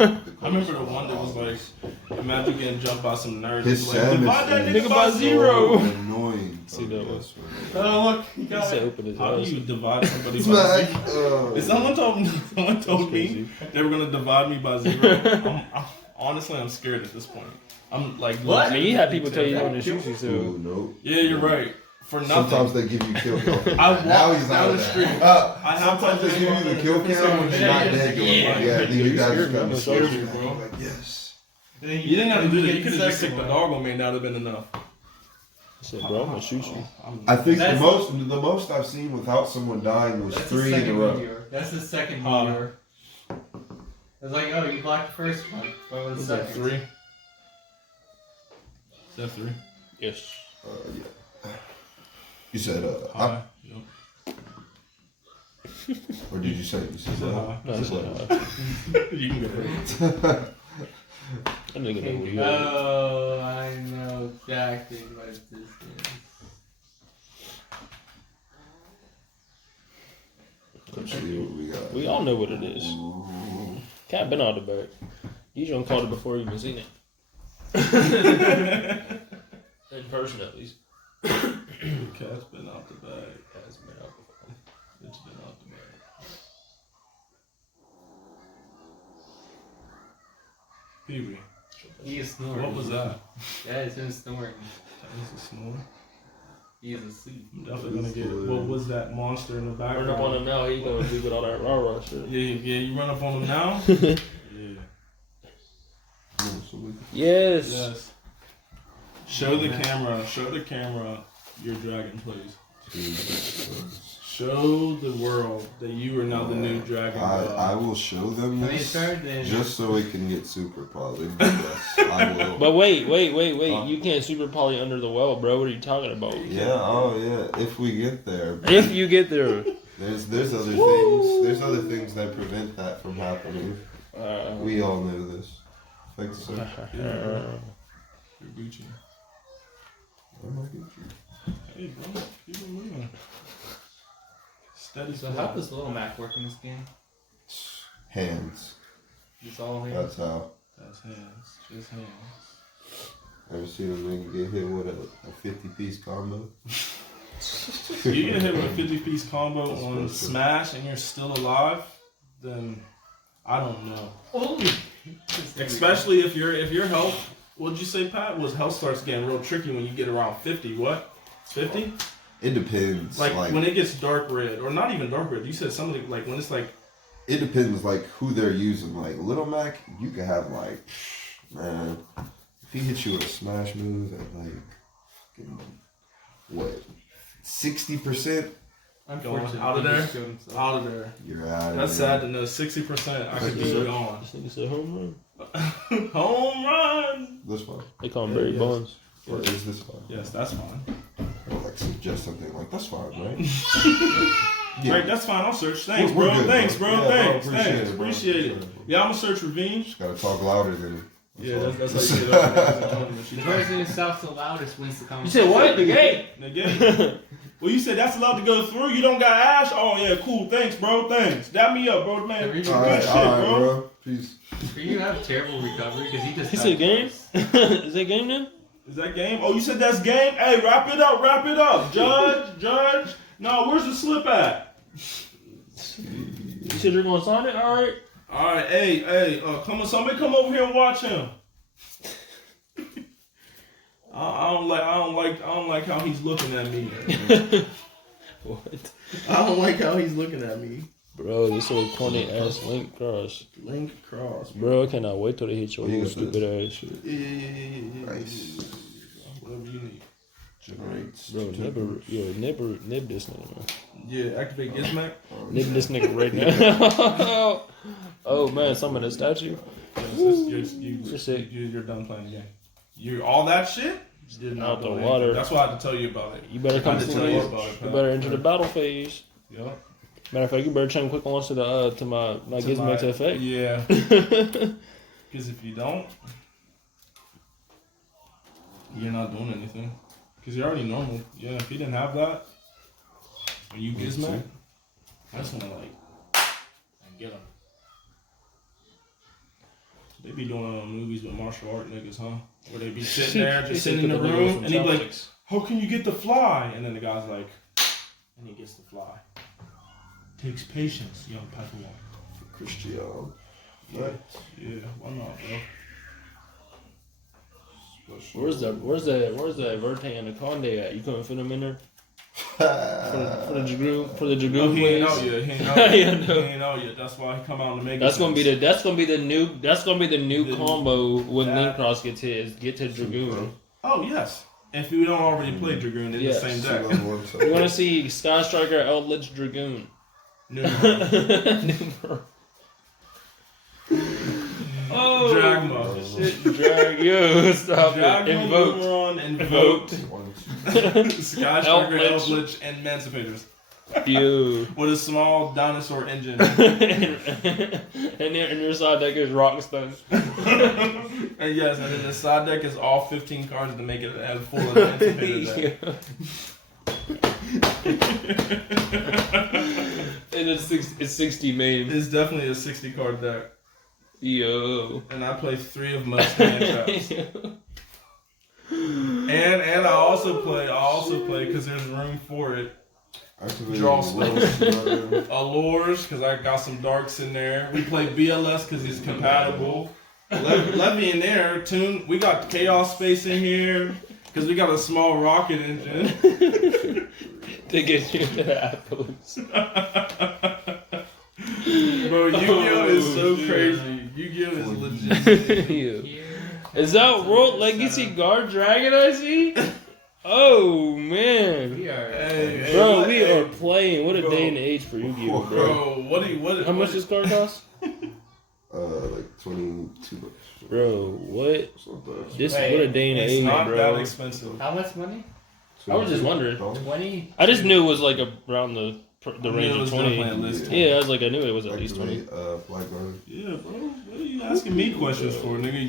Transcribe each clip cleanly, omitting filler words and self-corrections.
I remember the one that was like, imagine getting jumped by some nerds. His Like, divide that nigga by so 0. annoying. See that one? Oh look, he got it. Open his How do eyes. you divide somebody by 0? Someone told me they were gonna divide me by 0. Honestly, I'm scared at this point. I'm like, what? I mean, you had people tell you on the shoot you, so. Ooh, nope. Yeah, you're right. For nothing. Sometimes they give you kill cam. Now he's out of the street. Sometimes they give you the kill cam when you're not dead. Yeah, then you guys just got to scared you, bro. Like, yes. You didn't have to do that. You could have just sicked the dog on me and that would have been enough. I said, bro, I'm gonna shoot you. I think the most I've seen without someone dying was 3 in a row. That's the second meteor. It's like, oh, you blocked the first one. What was that? 3? Is that 3? Yes. Yeah. You said high. Or did you say high? No, I said high. You can go ahead. That nigga know who you are. Oh, I know exactly what this is. Let's see what we got. We all know what it is. Cat been out the bag. You done called it before you even seen it. In person, at least. Cat's been out the bag. Cat's been out before. It's been out the bag. Pee-wee. He is snoring. What was that? Yeah, it's him snoring. That was a snore. He is asleep. I'm definitely gonna get it. What was that monster in the background? Run up on him now, he gonna do with all that rah-rah shit. Yeah, you run up on him now? Yeah. Yes. Show the camera your dragon, please. Show the world that you are now the new dragon. I will show them this just so it can get super poly. Yes, I will. But wait. You can't super poly under the well, bro. What are you talking about? Yeah, if we get there. If you get there. There's other things. There's other things that prevent that from happening. We all know this. Thanks, sir. You're Gucci. I'm not Gucci. Hey, bro, keep it moving. Steady. So how does Little Mac work in this game? Hands. It's all hands. That's how. That's hands. Just hands. Ever seen a nigga get hit with a 50-piece combo? You get hit with a 50-piece combo on Smash and you're still alive, then I don't know. Especially if your health, what'd you say, Pat? Was health starts getting real tricky when you get around 50. What? 50? It depends. Like when it gets dark red, or not even dark red. You said something like when it's like. It depends, like who they're using. Like Little Mac, you could have like, man, if he hits you with a smash move at like, fucking, what, 60%? Unfortunately, out of there. Out of there. You're out. That's sad to know. 60%. I could be gone. This nigga said home run. Home run. This fine. They call him Barry Bonds. Or is this fine? Yes, that's fine. Or like suggest something like that's fine, right? Right, that's fine. I'll search. Thanks, We're bro. good, Thanks, bro. Yeah, Thanks. bro, Thanks. it, Appreciate it. Yeah, I'm gonna search Ravine. Just gotta talk louder than him. Yeah, that's how you get up. The person who shouts the loudest wins the You competition. said what? The gate? The gate. Well, you said that's allowed to go through. You don't got ash. Oh yeah, cool. Thanks, bro. Thanks. Dap me up, bro. Man, good All right, shit, bro. Peace. You have terrible recovery because he just. He said game? Is that game then? Is that game? Oh, you said that's game? Hey, wrap it up. Judge. No, where's the slip at? You said you're gonna sign it? Alright. Alright, hey, somebody come over here and watch him. I don't like how he's looking at me. What? I don't like how he's looking at me. Bro, this old corny ass link cross. Link cross. Bro, I cannot wait till they hit your whole stupid ass shit. Yeah. Nice. Whatever you need. Generates. Bro, nib this nigga, man. Yeah, activate Gizmac. Nib this nigga right now. Oh man, some of the statue. You're done playing the game. You're all that shit? Did not Out the do water. anything. That's why I had to tell you about it. You better come to tell you about it. You better enter the battle phase. Yep. Matter of fact, you better change quick once to the to my Gizmac to effect. Yeah. Because if you don't, you're not doing anything. Because you're already normal. Yeah, if you didn't have that, and you Gizmac, that's when like, and get him. They be doing movies with martial art niggas, huh? Where they be sitting there, just sitting in the room, and he be like, "How can you get the fly?" And then the guy's like, and he gets the fly. Takes patience, young Padawan. Christian. Yeah, why not, bro? Where's the Verte and the Conde at? You couldn't fit them in there? For the Dragoon No, he ain't out yet. He ain't out yet. That's why he come out and make That's gonna be the new combo when that, Link Cross gets his get to Dragoon. Oh yes. If we don't already play Dragoon in the same deck. You wanna see Sky Striker Eldritch Dragoon. Oh, Dragma. Stop Dragma, it. Invoked. Sky Striker, Eldritch, and Emancipators. With a small dinosaur engine. and your side deck is Rockstone. And yes, and then the side deck is all 15 cards to make it as full of Emancipator deck. And it's 60 main. It's definitely a 60 card deck. Yo. And I play 3 of most hand traps. And I also play because there's room for it. Draw spells. Allures because I got some darks in there. We play BLS because it's compatible. Levy in there. Tune. We got Chaos Space in here because we got a small rocket engine. To get you to the apples. Bro, Yu-Gi-Oh is so crazy. Yu-Gi-Oh is legit. Is that World Legacy Guard Dragon I see? Oh man, We are, we are playing. What a day and age for Yu-Gi-Oh, bro. What? How much does card cost? Like $22. Bro, what? What a day and It's age, not bro. that expensive. how much money? I was just wondering. 20? I just knew it was like around the range of 20. At least 20. Yeah, I knew it was at least 20. Black Guard. Yeah, bro. What are you asking me questions for, nigga?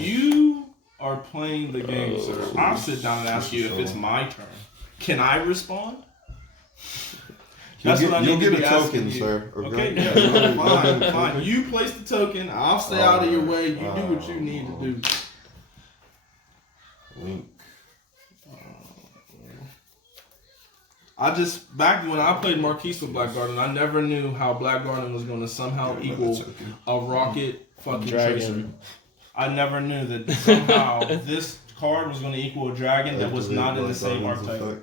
You are playing the game, sir. I'll sit down and ask you if it's my turn. Can I respond? That's what I need to be asking you. Sir. Okay, yes, fine. You place the token. I'll stay out of your way. You do what you need to do. Link. I just, back when I played Marquise with Black Garden, I never knew how Black Garden was going to somehow equal a rocket fucking tracer. I never knew that somehow this card was going to equal a dragon that was not in the same archetype.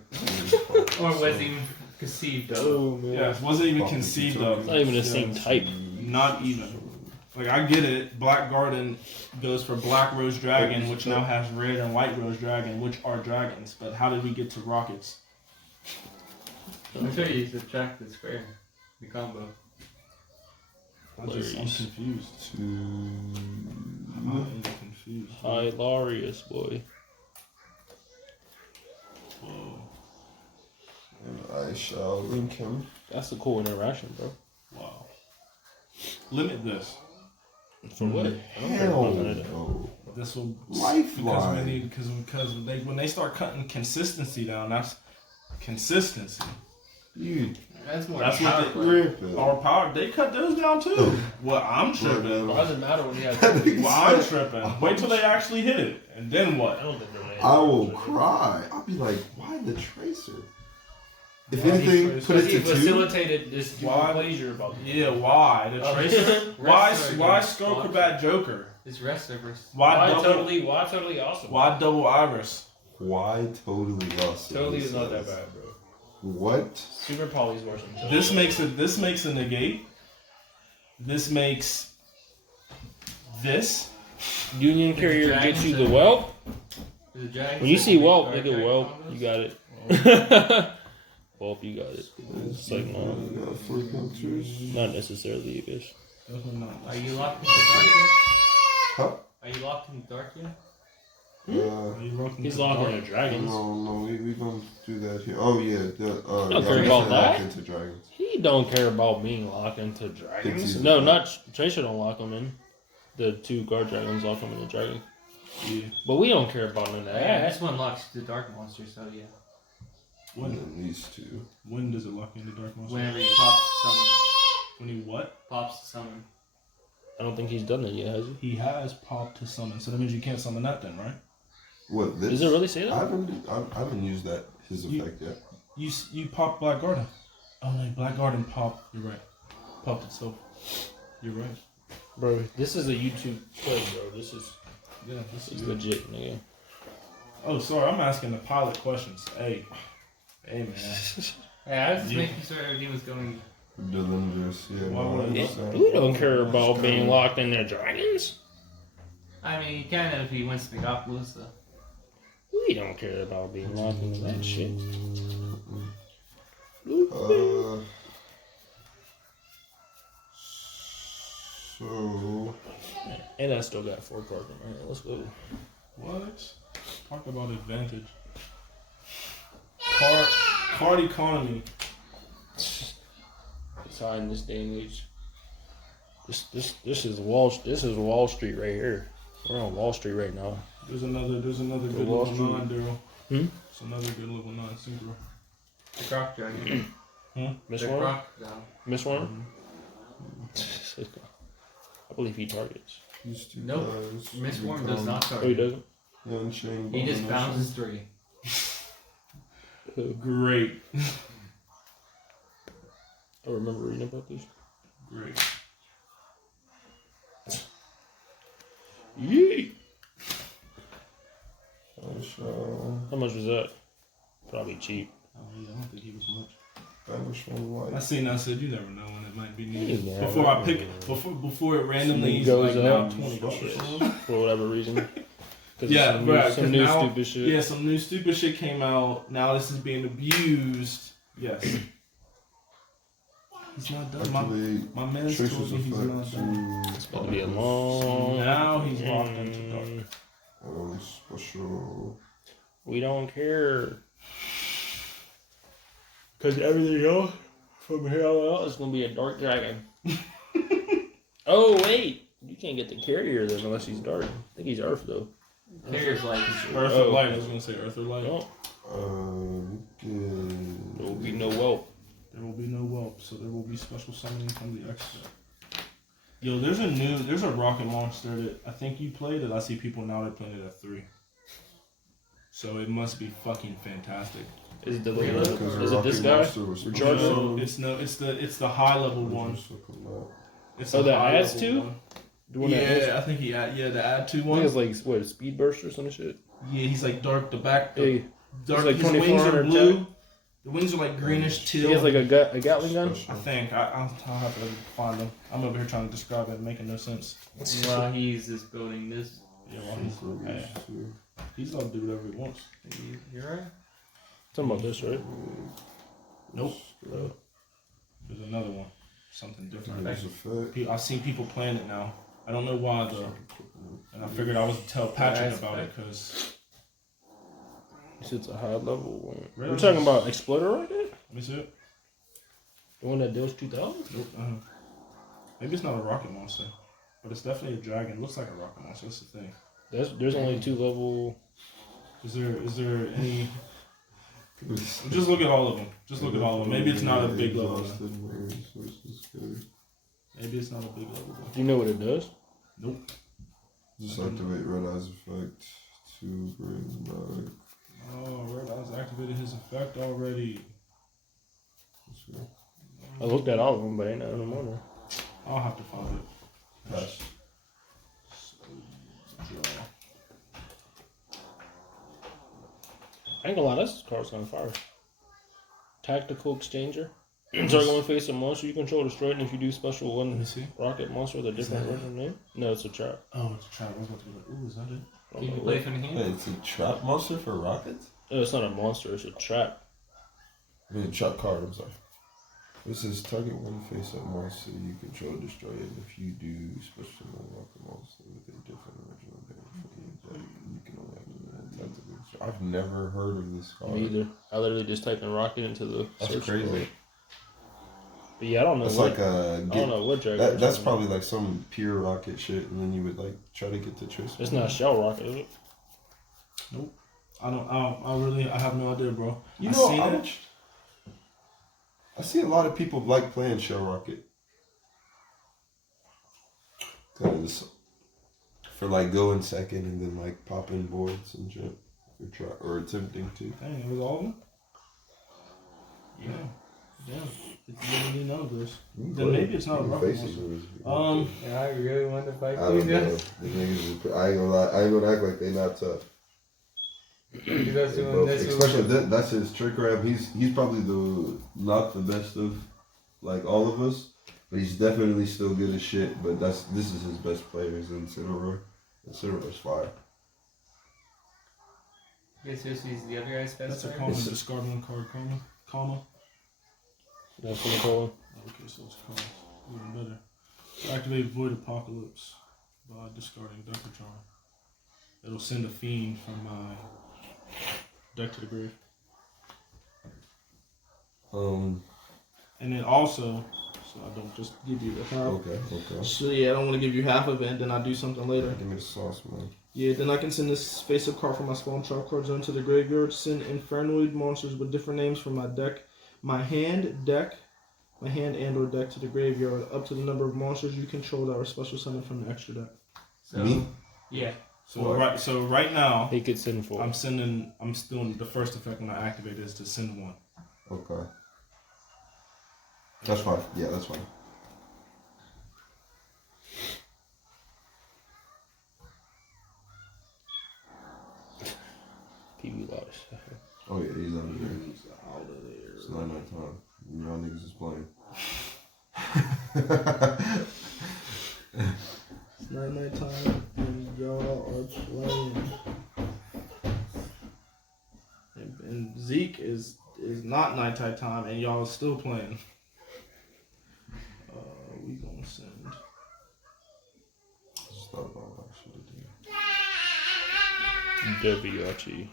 Or wasn't even conceived of. Oh, man. Yeah, it wasn't even conceived of. It's not even the same type. Not even. Like, I get it. Black Garden goes for Black Rose Dragon, which now has Red and White Rose Dragon, which are dragons. But how did we get to rockets? I'm sure you subtract the square, the combo. I'm confused. I'm confused. Hilarious, boy. Whoa. And I shall link him. That's a cool interaction, bro. Wow. Limit this. For what? Hell no. This will Lifeline. Because when they start cutting consistency down, that's consistency. Dude, That's more That's power what play. Our power, they cut those down too. Well, I'm tripping. It doesn't matter when you have. Well, I'm tripping. Wait till they actually hit it, and then what? I don't think they're ready. I will cry. I'll be like, why the tracer? If Why anything, the put it He to 2. facilitated this Why? pleasure about Yeah, why the tracer? Why Skullcrabat Joker? It's wrestler versus. why totally awesome. Why double Iris? Why totally lost? Totally is not that bad, bro. What? Super Poly's worse than totally. This makes a negate. This makes this. Union Carrier gets you the whelp. When you see whelp, nigga, whelp, you got it. Whelp, you got it. It's like, no, not necessarily, I guess. Are you locked into dark yet? Huh? Are you locked in dark yet? He's locking in dragons. No, we gonna do that here. Oh yeah, don't care about that. Into dragons. He don't care about being locked into dragons. It's No, not Tracer don't lock him in. The 2 guard dragons lock him in the dragon. Yeah. But we don't care about none of that. Yeah, this one locks the dark monster, so yeah. And then these 2. When does it lock into Dark Monster? Whenever he pops the summon. When he what? Pops the summon. I don't think he's done it yet, has he? He has popped to summon, so that means you can't summon that then, right? What, this? Does it really say that? I haven't used that, his effect yet. You popped Black Garden. Oh no, Black Garden popped. You're right. Popped itself. You're right. Bro, this is a YouTube play, bro. This is legit, nigga. Oh, sorry, I'm asking the pilot questions. Hey, man. Yeah, I was just making sure everything was going. Dangerous, yeah. We don't care about being locked in their dragons. I mean, he can if he wins the Megapolis, though. We don't care about being locked into that shit. So. And I still got 4 cards in my hand. Let's go. What? Talk about advantage. Card economy. It's high in this day and age. This is Wall Street right here. We're on Wall Street right now. There's another good Wall level 9, Daryl. It's another good level 9 synchro. The Croc Dragon. Miss The Warner? Croc, no. Miss Warner? I believe he targets. Nope. Miss Warner does not Oh, he target. doesn't? He just bounces 3. Great. I remember reading about this. Great. Yeet! So, How much was that? Probably cheap. Oh, yeah, I don't think he was much. Banish one I life. seen that said you never know when it might be needed. Yeah. Before I pick it, before it randomly Goes like up. now $20. For whatever reason. Yeah, right. Some new now, stupid shit. Yeah, some new stupid shit came out. Now this is being abused. Yes. He's not done. My man's told me he's not done. It's about to be a long. Now he's locked into dark. Special. We don't care. Because everything else from here on out is going to be a dark dragon. Oh, wait. You can't get the carrier then unless he's dark. I think he's Earth, though. Carrier's like. Earth or Light. I was going to say Earth or Light. No. Good. There will be no whelp. There will be no whelp, so there will be special summoning from the extra. Yo, there's a rocket monster that I think you played that I see people now they're playing it at 3. So it must be fucking fantastic. Is it the Is it this guy? No, it's the high level one. It's Oh, the that high adds level 2? one. The one that adds- I think the add 2 I one. think it's like, what, Speed Burst or some shit? Yeah, he's like dark. The back, Hey, dark. like His wings are 2400 blue. attack. The wings are like greenish he teal. has like a Gatling gun? I think I'll have to find them. I'm over here trying to describe it, making no sense. While he's just building this. Yeah, well, he's allowed to do whatever he wants. You're right. Talking about this, right? Nope. There's another one. Something different. Effect. I've seen people playing it now. I don't know why though. And I figured I was to tell Patrick about it because. It's a high level one. Really? We're talking about Exploder Rocket? Let me see it. The one that deals 2,000? Nope. Maybe it's not a rocket monster, but it's definitely a dragon. It looks like a rocket monster. That's the thing. There's only 2 level. Is there any? Just look at all of them. Just look at all of them. Maybe it's not a big level. Maybe it's not a big level. Do you know what it does? Nope. Just activate Red Eyes effect to bring back. Oh, Red Eyes activated his effect already. I looked at all of them, but ain't none of them on there. I'll have to find it. Pass. I ain't gonna lie, this card's on fire. Tactical Exchanger. Target one face a monster you control, destroy it, and if you do special Let me one see. rocket monster with a different random name. No, it's a trap. Oh, it's a trap. I was about to be like, ooh, is that it? Can you play from the hand? Hey, it's a trap monster for rockets? No, it's not a monster, it's a trap. I mean, trap card, I'm sorry. This is target one face up monster you control, destroy it. If you do special one rocket monster with a different original name, you can only have one tactical. I've never heard of this card. Me either. I literally just typed in rocket into the That's search crazy. bar. But yeah, I don't know That's what. like a. I don't know what dragon. That's probably like some pure rocket shit, and then you would like try to get the trace. It's not shell rocket, is it? Nope. I have no idea, bro. You I know, seen it. I see a lot of people like playing Shell Rocket. Cause for like going second and then like popping boards and shit, or attempting to. Dang, it was all of them? Yeah. Damn. It's literally none of this. Then maybe it's not a rough one. Yeah, I really want to fight I don't these know. guys. The niggas, I ain't gonna lie. I ain't gonna act like they not tough. You guys They doing both- this especially that's his trick rap. He's probably not the best of like all of us, but he's definitely still good as shit. But this is his best players in Cineroy. And Cineroy's fire. Guess who's the other guy's best That's a player? common discard one card, comma. That's what I call him. Okay, so it's commas. Even better. So activate Void Apocalypse by discarding Ducker Charm. It'll send a fiend from my deck to the grave. And then also, so I don't just give you the half. Okay. So yeah, I don't want to give you half of it and then I do something later. Give me the sauce, man. Yeah, then I can send this face-up card from my spawn trap card zone to the graveyard. Send Infernoid monsters with different names from my deck, my hand and or deck to the graveyard, up to the number of monsters you control that are special summoned from the extra deck. So, Me? Yeah. So right now, He could send 4. I'm still the first effect when I activate is to send 1. Okay. That's fine. Yeah, that's fine. PB lost. Oh yeah, he's under there. He's out of there. It's not enough time. Y'all niggas is playing. It's not night time and y'all are playing. And Zeke is not nighttime time and y'all is still playing. We gonna send. Just thought about what I should have done. WRT.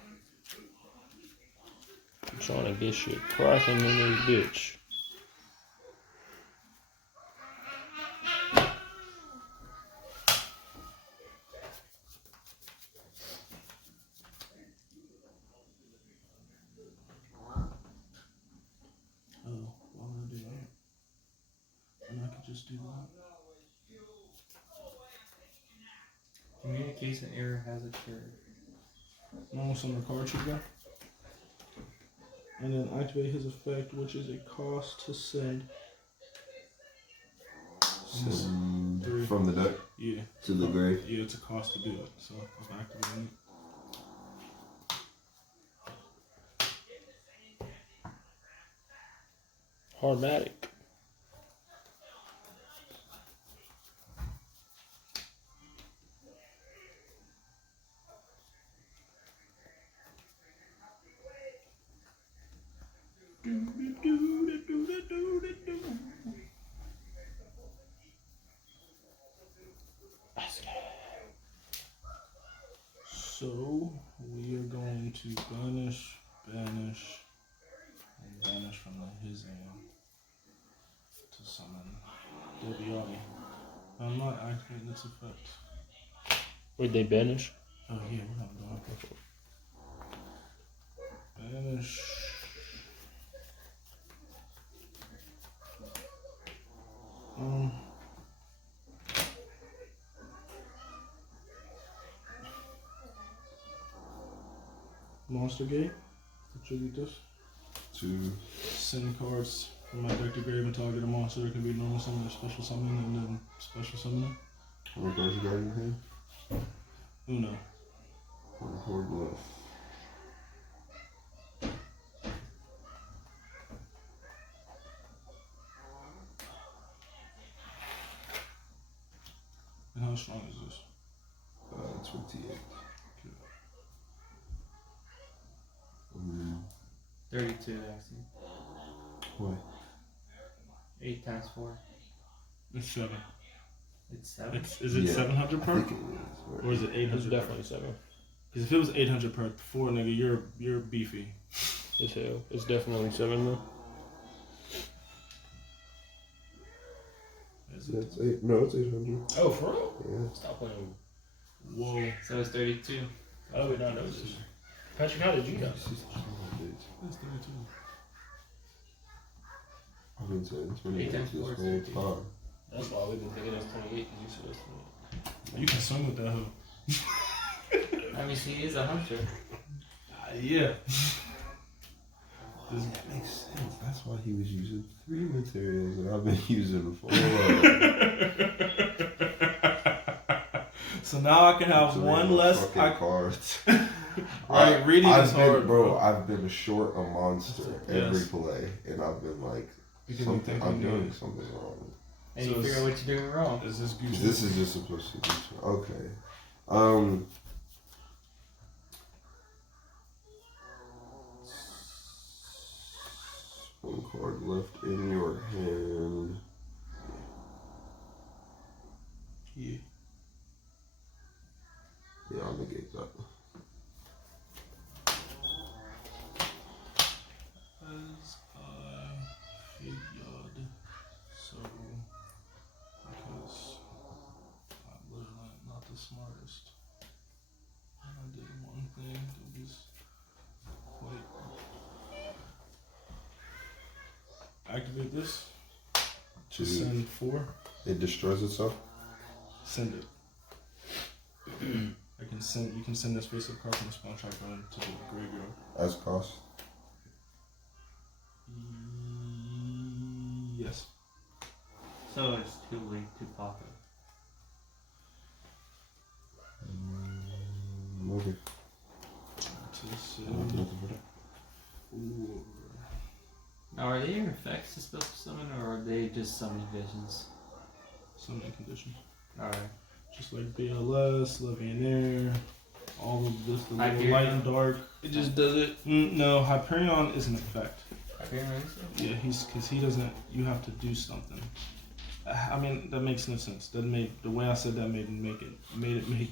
I'm trying to get shit cracking in this bitch. Oh, why would I do that? And I could just do that. Communication error has occurred. Normal summon card should go. And then activate his effect, which is a cost to send. Send Three. from the deck Yeah. to the grave. Yeah, it's a cost to do it. So I'm activating it. Hardmatic. So we are going to banish, and banish from his end to summon Debiati. I'm not activating this effect. Would they banish? Oh yeah, we're not going for it. Banish. Monster Gate. Attribute this. To Send cards from my deck to grave until I get a monster. It can be normal summon or special summon, and then special summon. how many cards you got in your hand? Uno. Four left. And how strong is this? 28. 32 actually. What? 8 times 4. It's 7. It's 7. Is it 700 I per? think it is. Or is it It's 800? definitely 7. Because if it was 800 per 4, nigga, you're beefy. As hell. It's definitely 7 though. Is Yeah, it? it's 8. No, it's 800. Oh, for real? Yeah. Stop playing. Whoa. So it's 32. I would not know this. Patrick, how did you know? That's 32. I've been saying 28 Eight times this four whole is time. That's why we've been thinking it's 28 because you said it's 28. You can swing with that hoe. I mean, he is a hunter. Yeah. That makes sense. That's why he was using 3 materials and I've been using 4. So now I can have one less cards. Right, reading is hard, bro. I've been short a monster every Yes. play, and I've been like, Because I'm doing something wrong. And So you figure out what you're doing wrong. Is this Gucci? This is just supposed to be okay. One card left in your hand. Yeah. Yeah, I'll negate that. As I figured, so because I'm literally not the smartest, and I did one thing that was quite. Activate this. To Send 4. it destroys itself. Send it. I can send. You can send this face-up card from the spawn track run to the graveyard. As cost. Yes. So it's too late to pop it. Okay. To Nothing for that. Now, are they your effects to special summon, or are they just summoning visions? Summoning conditions. Alright. Just like BLS, Levian Air, all of this, the little Hyperion. light and dark. It just does it. No, Hyperion is an effect. Hyperion, Yeah, because he doesn't. You have to do something. I mean, that makes no sense. That made the way I said that made it make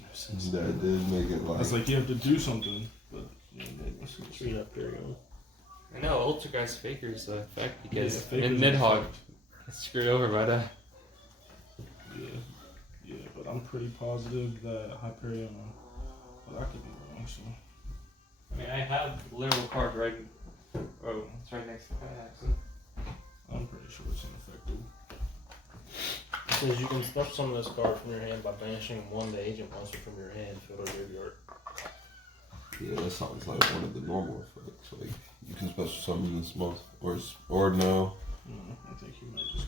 no sense. That did make it like. It's like you have to do something, but it made no sense. Three Hyperion. I know Ultra Guy's Faker's the effect because Faker's in an Nidhogg effect. gets screwed over by that. Yeah, but I'm pretty positive that Hyperion. But I could be wrong. So I mean, I have the literal card right. Oh, it's right next to that actually. I'm pretty sure it's ineffective. It says you can special summon this card from your hand by banishing one the agent monster from your hand, field or graveyard. Yeah, that sounds like one of the normal effects. Like you can special summon this month, or no. I think he might just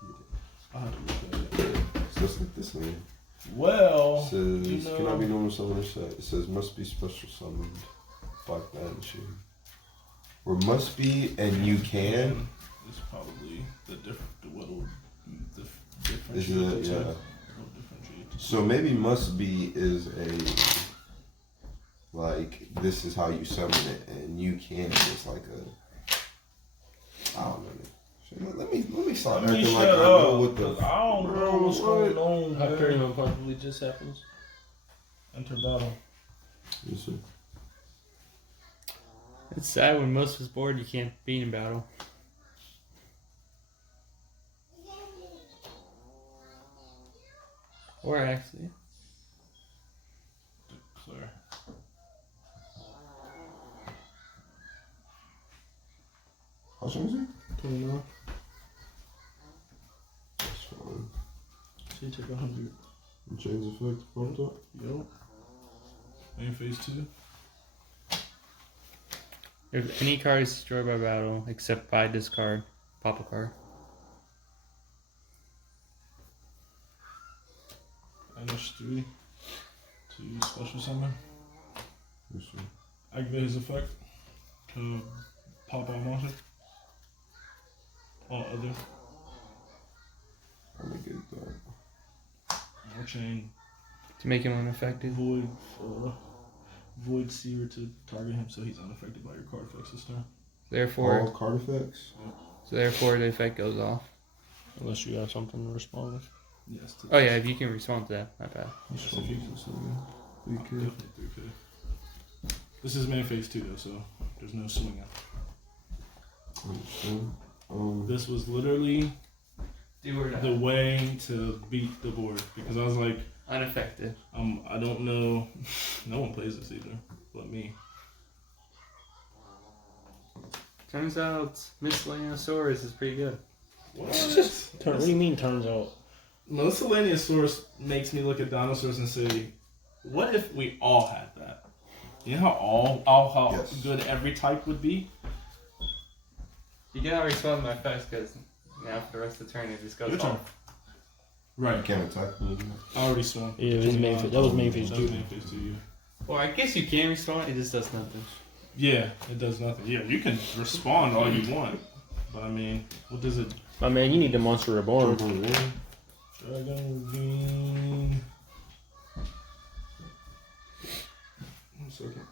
come out. I'll have to look at it. It's just like this one. Well, It says you know, cannot be normal summoned. It says must be special summoned by banishing. Or must be and you can. It's probably the differentiate. Is it yeah? So maybe must be is a like this is how you summon it, and you can is like a I don't know. Let me stop acting like I know what the. I don't know what's going on. Hyperion possibly just happens. Enter battle. Yes, sir. It's sad when most is bored, you can't beat in battle. Or actually. Declare. How strong is he? 29. That's fine. So you take 100. And change effect popped up. Yep. Main phase 2. If any card is destroyed by battle, except by discard, pop a card. Banish 3. To use special summon. Yes, sir. Activate his effect. To pop all monster. All other. Let me get that. Or chain. To make him unaffected. Void Seer to target him so he's unaffected by your card effects this turn. Therefore, All card effects. the effect goes off. Unless you got something to respond with. Yes. To Oh yeah, if you can respond to that, not bad. Yes, if you can. Definitely 3K. This is main phase 2 though, so there's no swinging. Understand. This was literally Do or the way to beat the board because I was like, unaffected. I don't know. No one plays this either, but me. Turns out Miscellaneous Swords is pretty good. What do you mean turns out? Miscellaneous source makes me look at dinosaurs and say, what if we all had that? You know how Yes. good every type would be? You can already swim my fast because now for the rest of the turn it just goes Your off. turn. Right. You can't attack me. I already swung. Yeah, it was main phase. That was main phase That was 2. main phase 2, yeah. Well, I guess you can respawn. It just does nothing. Yeah, it does nothing. Yeah, you can respond all you want. But I mean, what does it... My man, you need the Monster Reborn. Dragon Ravine... 1 second.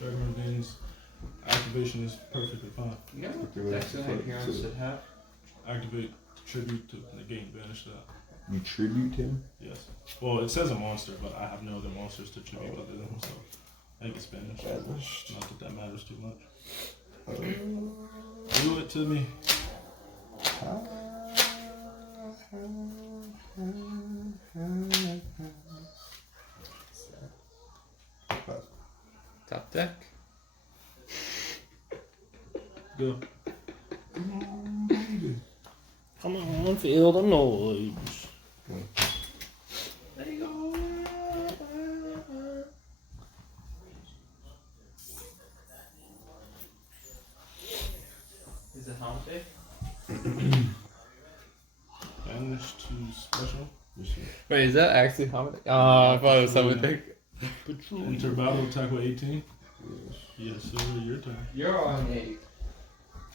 Dragon Ravine's activation is perfectly fine. You know what? That's what heroes should have. Activate tribute to negate banish that. You tribute him? Yes. Well, it says a monster, but I have no other monsters to tribute other than him, so I think it's banished. Banished. Not that that matters too much. Do it to me. Top deck. Go. Come on, feel the noise. There you go. Is it haunted? Banish to special. Wait, is that actually haunted? Oh, I thought it was something. Enter battle attack with 18. Yes, sir. Your turn. You're on a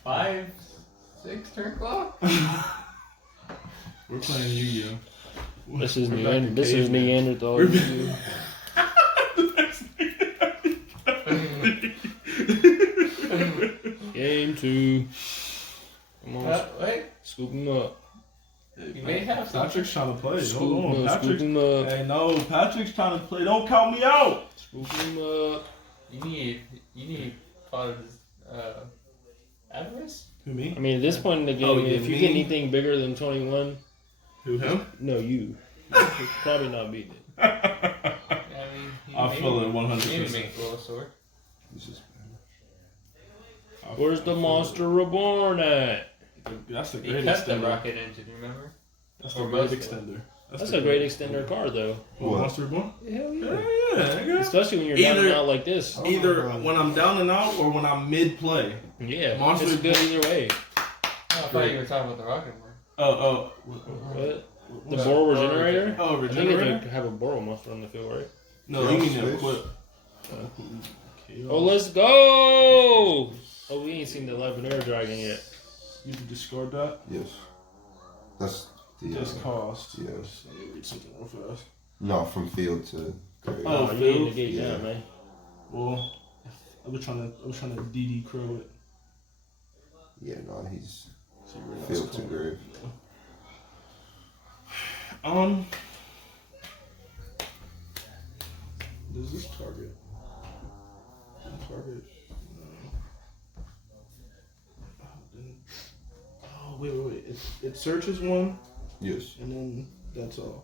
5-6 turn clock? We're playing Yu-Gi-Oh. This is We're back in This is caveman. Neanderthal. We're- Game 2. Come on, Wait, scoop him up. you may have something. Patrick's trying to play. Scoop Hold him on, up. Scoop Patrick. him up. Hey, no, Patrick's trying to play. Don't count me out. Scoop him up. You need part of his avarice? Who me? I mean, at this point in the game, Oh, yeah, if you me? get anything bigger than 21, Who him? no, you. You're probably not beating it. I mean, I feel it You need to 100%. make a little sword. This is Where's the Monster Reborn at? That's a He great kept the extender. rocket engine, remember? That's Or a great most of it. extender. That's the a great great extender card, though. What? Monster Reborn? Hell Yeah, yeah. yeah, nigga. Especially when you're down and Either- out like this. Either when I'm down and out or when I'm mid-play. Yeah, Monster it's good either way. Oh, I thought you were talking about the rocket one. Oh. What? The What's Boar that? Regenerator? Oh, I think Regenerator? they have a Boral monster on the field, right? No, you mean Space? to equip. Oh, let's go! Oh, we ain't seen the Lebanon Dragon yet. You can discard that. yes. That's the Just cost. yes. Let me read something real fast. No, from field to grave. Oh, Oh, you ain't field? negate Yeah. that, man. Well, I was trying to DD Crow it. Yeah, no, he's See where that's field to called. grave. Does this target? Target? No. Oh, wait. It searches one, Yes. and then that's all.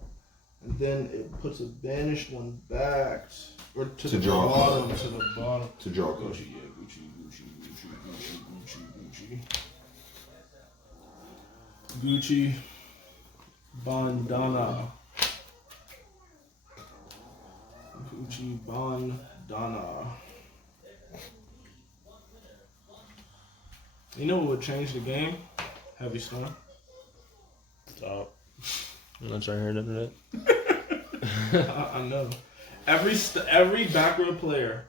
And then it puts a banished one back, or to the draw. bottom, to the bottom. To draw a card. Gucci, yeah, Gucci. Bandana. Gucci Bandana. You know what would change the game? Heavy Storm. Stop. I'm not trying to hear none of that. I know. Every back row player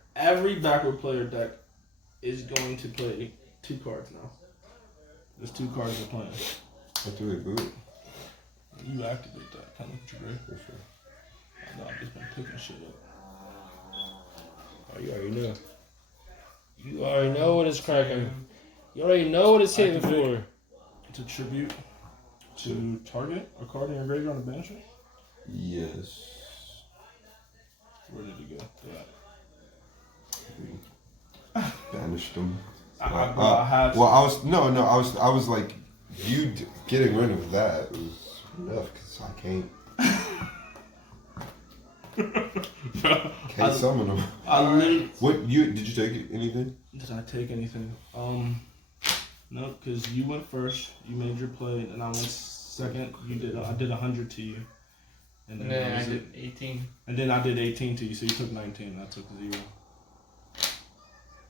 deck is going to play 2 cards now. There's 2 cards they're playing. What do we boot? You activate that. Kind of what you agree. For sure. I know, I've just been picking shit up. Oh, you already know. You already know what it's cracking. You already know what it's hitting for. To tribute to target a card in your graveyard and banish it? Yes. Where did he go? Yeah. Banished him. I had Well, I was like, you getting rid of that was enough because I can't. Can't summon them. I literally. Did you take anything? Did I take anything? No, because you went first. You made your play, and I went second. You did. I did 100 to you, and then I did 18. And then I did 18 to you, so you took 19. And I took 0.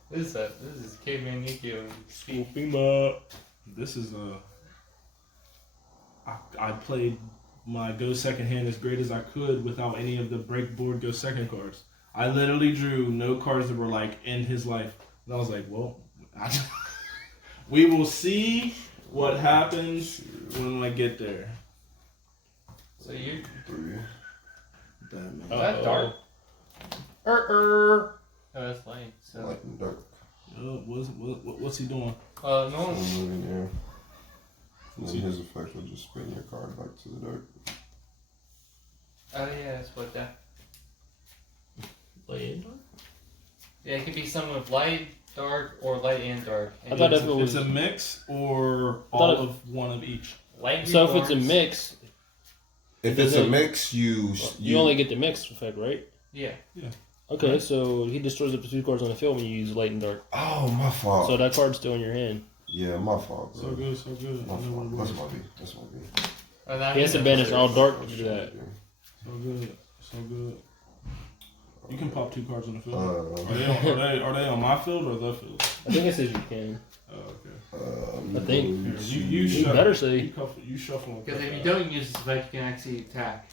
What is that? This is Caveman Nikio. Swoop him up. This is I played my go second hand as great as I could without any of the break board go second cards. I literally drew no cards that were like in his life. And I was like, well, we will see what happens when I get there. So you 3. Is that dark? Oh, that's light. So. Light and dark. What's he doing? No. Moving here. And then his effect will just spin your card back to the dark. Oh yeah, that's what that. Light and dark? Yeah, it could be something with light, dark, or light and dark. And I thought if it was a mix or all of one of each. light. So if it's a mix, if it's a mix, you only get the mix effect, right? Yeah. Okay, right. So he destroys up to 2 cards on the field when you use light and dark. Oh, my fault. So that card's still in your hand. Yeah, my fault, bro. So good. My fault. That's my B. He has to banish all dark to do that. So good. You can pop 2 cards on the field. Are they on my field or the field? I think it says you can. Oh, okay. I think. You better say. You shuffle. Because if you don't use this effect, you can actually attack.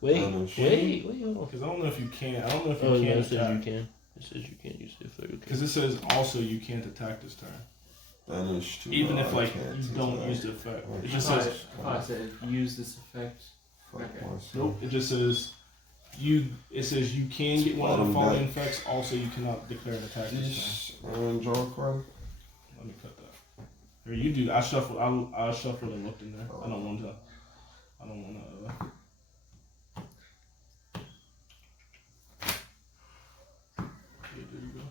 Wait, hold on. Because I don't know if you can. I don't know if you can. It says you can. It says you can't use the effect. Because it says also you can't attack this turn. Banish Even if like you don't use the effect. It just says. I said use this effect. Okay. Nope. It just says you. It says you can get one of the following effects. Also, you cannot declare an attack this turn. Draw a card. Let me cut that. Or you do. I shuffled. I shuffled and looked in there. I don't want to. Okay, there you go.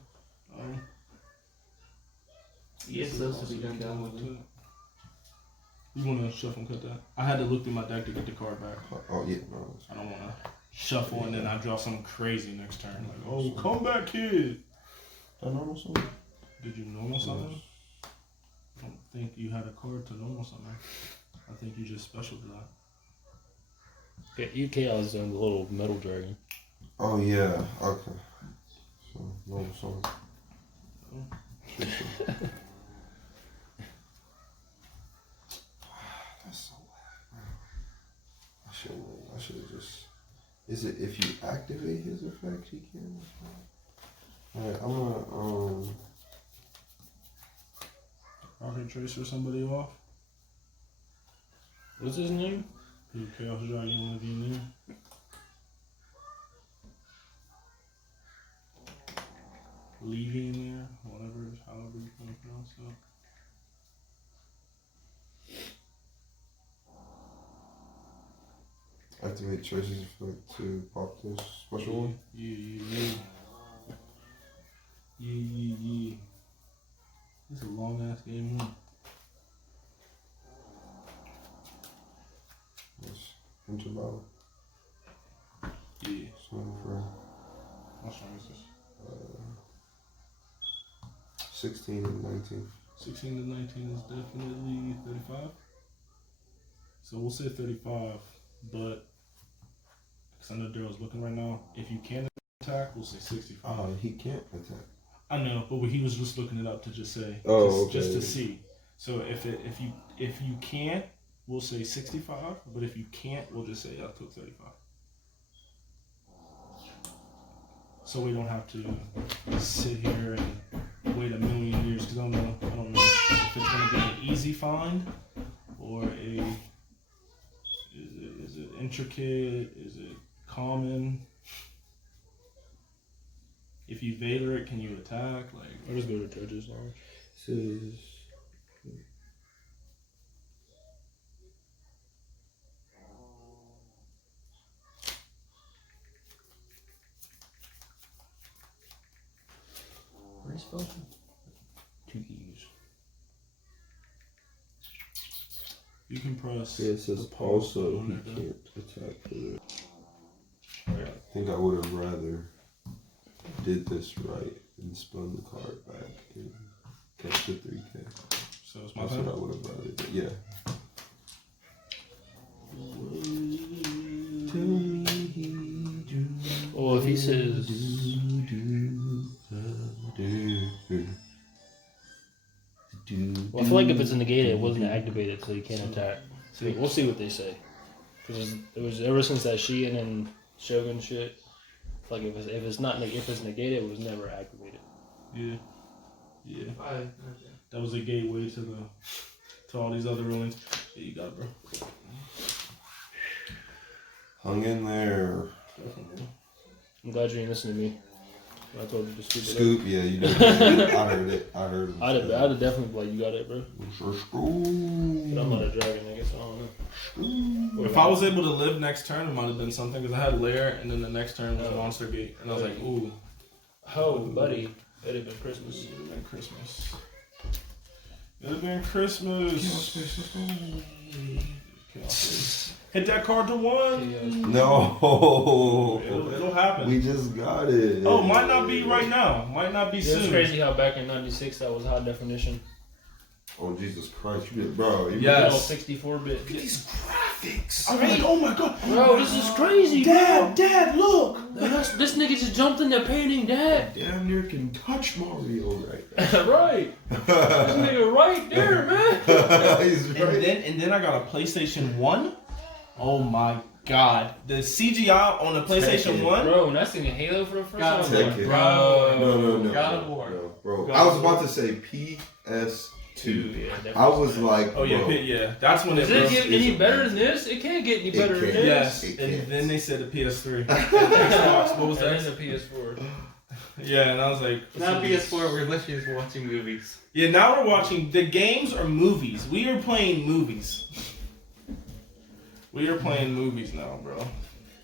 It's supposed to be done down with it. You want to shuffle and cut that? I had to look through my deck to get the card back. Oh yeah, no. I don't want to shuffle and then I draw something crazy next turn. Like, oh, come back, kid. That normal something? Did you normal something? I don't think you had a card to normal something. I think you just special to that. Okay, you chaos zone the little metal dragon. Oh yeah, okay. So normal something. That's so bad. I should have just. Is it if you activate his effect, he can? Alright, I'm gonna Rocket Tracer somebody off. What's his name? Who Chaos Dragon want to be in there? Leaving in there, whatever, however you want to pronounce that. activate Tracer's effect to pop this special one. Yeah. This is a long ass game, huh? Yes. Enter battle. Yeah. Swing for How strong is this? 16 and 19. 16 to 19 is definitely 35. So we'll say 35, but because I know Daryl's looking right now, if you can attack, we'll say 65. He can't attack. I know, but he was just looking it up to just say, just to see. So if you can't, we'll say 65, but if you can't, we'll just say I took 35. So we don't have to sit here and wait a million years because I don't know if it's gonna be an easy find or is it intricate? Is it common? If you Vader it, can you attack? Like, I'll just go to Judge's Lounge. Says Where's spelled? 2 E's. you can press. it says the pause also button he right there. can't attack for it. Right. think I would have rather did this right and spun the card back and kept the 3K. So it's my That's turn. what I would have rather did. Yeah. Well, if he says. Well, I feel like if it's negated, it wasn't activated, so you can't attack. So we'll see what they say. Because it was ever since that Sheehan and Shogun shit. Like if it's negated, it was never activated. Yeah. Yeah. That was a gateway to all these other ruins. Yeah, you got it, bro. Hung in there. I'm glad you didn't listen to me. I told you to scoop it Scoop, yeah, you did. I heard it. I heard it. I'd have definitely been like, you got it, bro. But I'm not a dragon, I guess. I don't know. If I was able to live next turn, it might have been something because I had Lair, and then the next turn was Monster Gate, and I was like, ooh. Oh, buddy, it'd have been Christmas. It would have been Christmas. It would have been Christmas. Hit that card to 1. No. It'll happen. We just got it. Oh, might not be right now. Might not be soon. It's crazy how back in '96 that was high definition. Oh, Jesus Christ. You did, bro. You Yes. 64-bit. Look at these graphics. I'm like, oh my god. Bro, this is crazy. Dad, look. This nigga just jumped in the painting, Dad. Damn near can touch Mario right Right. This nigga right there, man. He's right. And then I got a PlayStation 1. Oh my god. The CGI on the PlayStation 1. Bro, when I seen Halo for the first God, time, take it. bro. No. God of War. No, bro. God I was of about to say PS2. Yeah, I was like, Oh yeah, bro, yeah. That's when Does it it broke. get any better than this? It can't get any better than can't. this. Yes. It And can't. then they said the PS3. And Xbox. What was And that? then the PS4. Yeah, and I was like, Not PS4, we're literally just watching movies. yeah, now we're watching. The games are movies. We are playing movies. We are playing movies now, bro.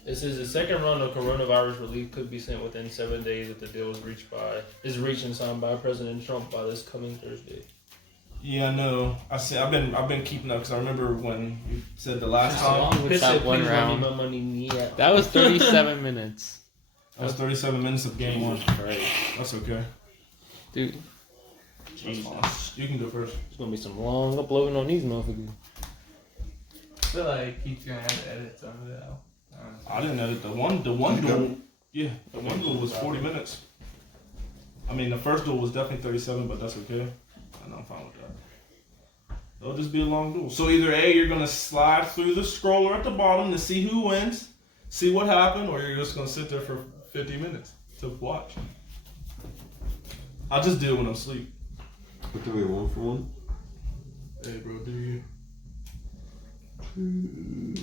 This is the second round of coronavirus relief could be sent within 7 days if the deal is reached and signed by President Trump by this coming Thursday. Yeah, I know. I've been keeping up because I remember when you said the last time. With that one round. My money, yeah. That was 37 minutes. That was 37 minutes of game one. Right. That's okay. Dude, That's fine. You can go first. There's gonna be some long uploading on these motherfuckers. I feel like Keith's gonna have to edit some of it out. I didn't edit the one duel. Yeah, the one duel was 40 minutes. I mean, the first duel was definitely 37, but that's okay. And I'm fine with that. It'll just be a long duel. So either A, you're gonna slide through the scroller at the bottom to see who wins, see what happened, or you're just gonna sit there for 50 minutes to watch. I'll just do it when I'm asleep. Okay, wait, 1 for 1. Hey, bro, do you? And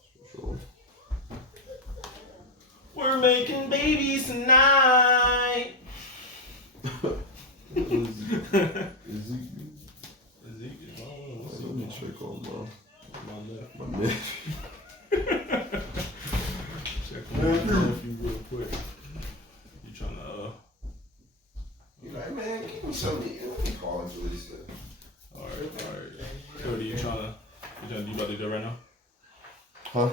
special. We're making babies tonight. Is he? Ezekiel. Let me check on my neck. Check my nephew real quick. You trying to, You're like, man, give him something. Let me call him to this. Alright. Cody, you about to do it right now? Huh?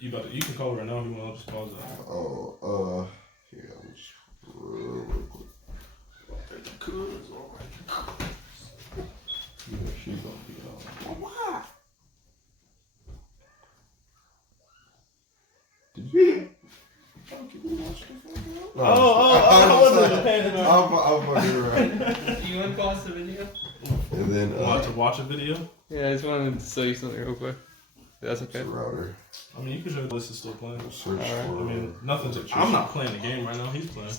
You can call it right now if you want. I'll just pause it. Oh, here, I'm just real quick. Yeah, she gonna be on. Why? Did you? I wasn't paying attention. I'm fucking right. Do you want to pause the video? And then, Want to watch a video? yeah, I just wanted to show you something real quick. That's it's okay. a router. I mean, you can show this is still playing. Search Alright. for. I mean, nothing's. I'm not playing the game right now. He's playing.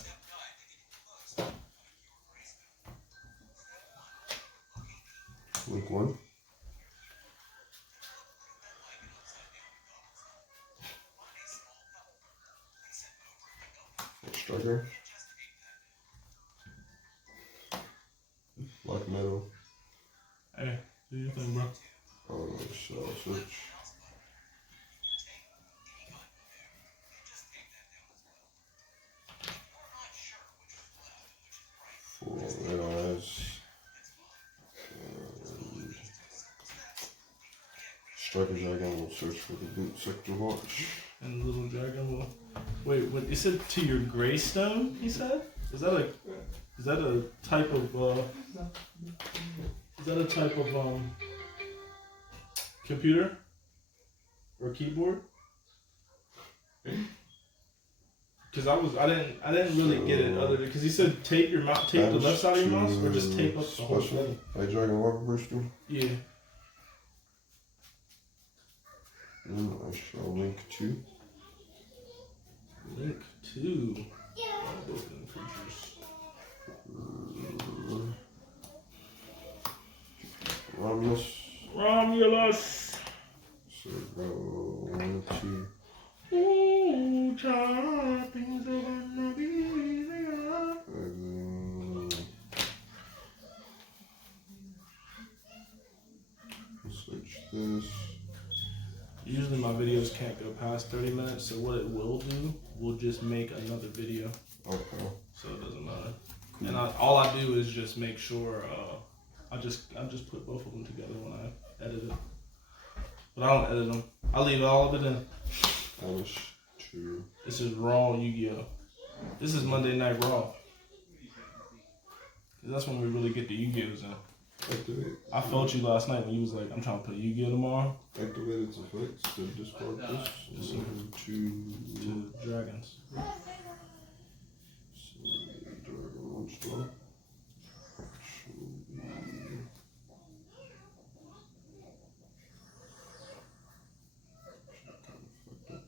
Link 1. Striker. Black metal. Hey, do your thing, bro. Oh, shall search. Full red eyes. Striker Dragon will search for the boot sector launch. And the little dragon will. Wait, what? You said to your Greystone? He said. Is that a type of? Is that a type of computer or keyboard? Because I didn't really get it other because he said tape your mouse, tape the left side of your mouse, or just tape up the whole thing. Like Dragon Walker Bristol. Yeah. And I shall link 2. Link 2. Open creatures. Romulus. So go 1, 2. Ooh, child, things are gonna be easier. Search this. Usually my videos can't go past 30 minutes, so what it will do, we'll just make another video. Okay. So it doesn't matter. Cool. And all I do is just make sure I just put both of them together when I edit it. But I don't edit them. I leave all of it in. That is true. This is Raw Yu-Gi-Oh! This is Monday Night Raw. That's when we really get the Yu-Gi-Ohs in. Activate. I felt you last night when you was like, I'm trying to play Yu-Gi-Oh! Tomorrow. Activate its effects to discard this. To dragons. So, dragon launch draw.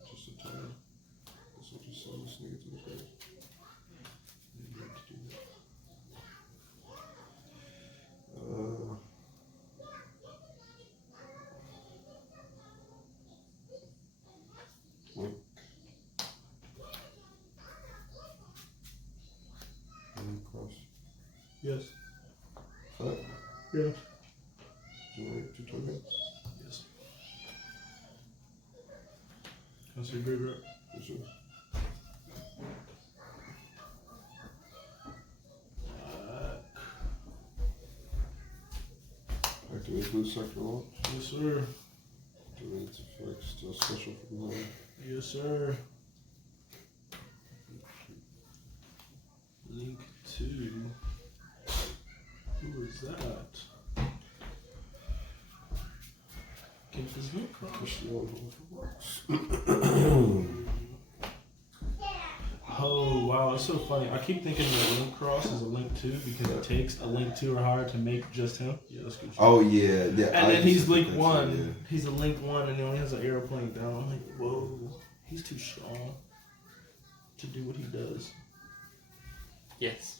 Just a tiny. This will just send this nigga to the grave. Link. Cross. Yes. Flat. Yes. Generate 2 tokens. Yes. Can I see your graveyard? Yes, sir. Activate blue sector launch. Yes, sir. Activate its effects to special from home. Yes, sir. Link 2. Who is that? Get this link Push the old one for works. Oh, wow, it's so funny. I keep thinking the link cross is a link 2 because it takes a link 2 or higher to make just him. Yeah, that's good. Oh, yeah. Yeah. And then he's link 1. Yeah. He's a link 1 and he only has an airplane down. I'm like, whoa, he's too strong to do what he does. Yes.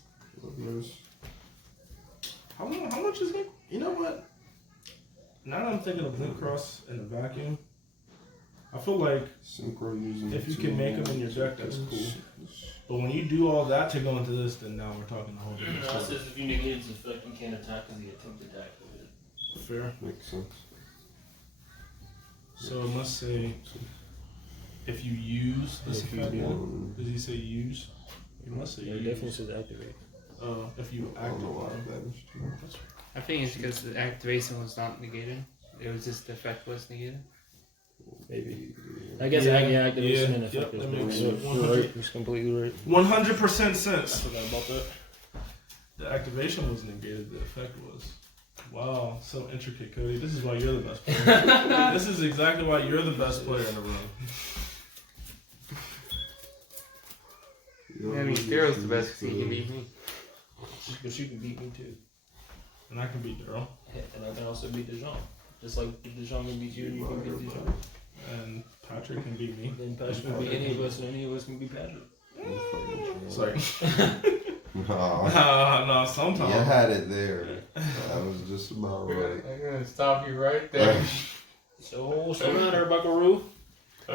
How much is it? You know what? Now that I'm thinking of link cross in a vacuum, I feel like Synchro using if you can make them in your deck, that's cool. But when you do all that to go into this, then now we're talking a whole different It stuff. says if you negate its effect, you can't attack because the attempted to activate it. Fair. Makes sense. So it must say if you use this effect. Does he say use? He must say Yeah, it use. definitely says activate. If you I don't know why activate. that is too. I think it's because the activation was not negated. It was just the effect was negated. Maybe. I guess Yeah, activation yeah, and effect yep, is that makes you're sense. right. It's completely right. 100% I sense. forgot about that. The activation was negated. The effect was. Wow, so intricate, Cody. This is why you're the best player. This is exactly why you're the best player in the room. I mean, Daryl's the best because he can beat me. But you can beat me too. And I can beat Daryl. And I can also beat Dijon. Just like if Dijon can beat you, you can beat Dijon. And Patrick can beat me. Then Patrick can beat any of us, and any of us can beat Patrick. Sorry. No. No, sometimes. You had it there. That was just about right. I'm gonna stop you right there. So down there, Buckaroo.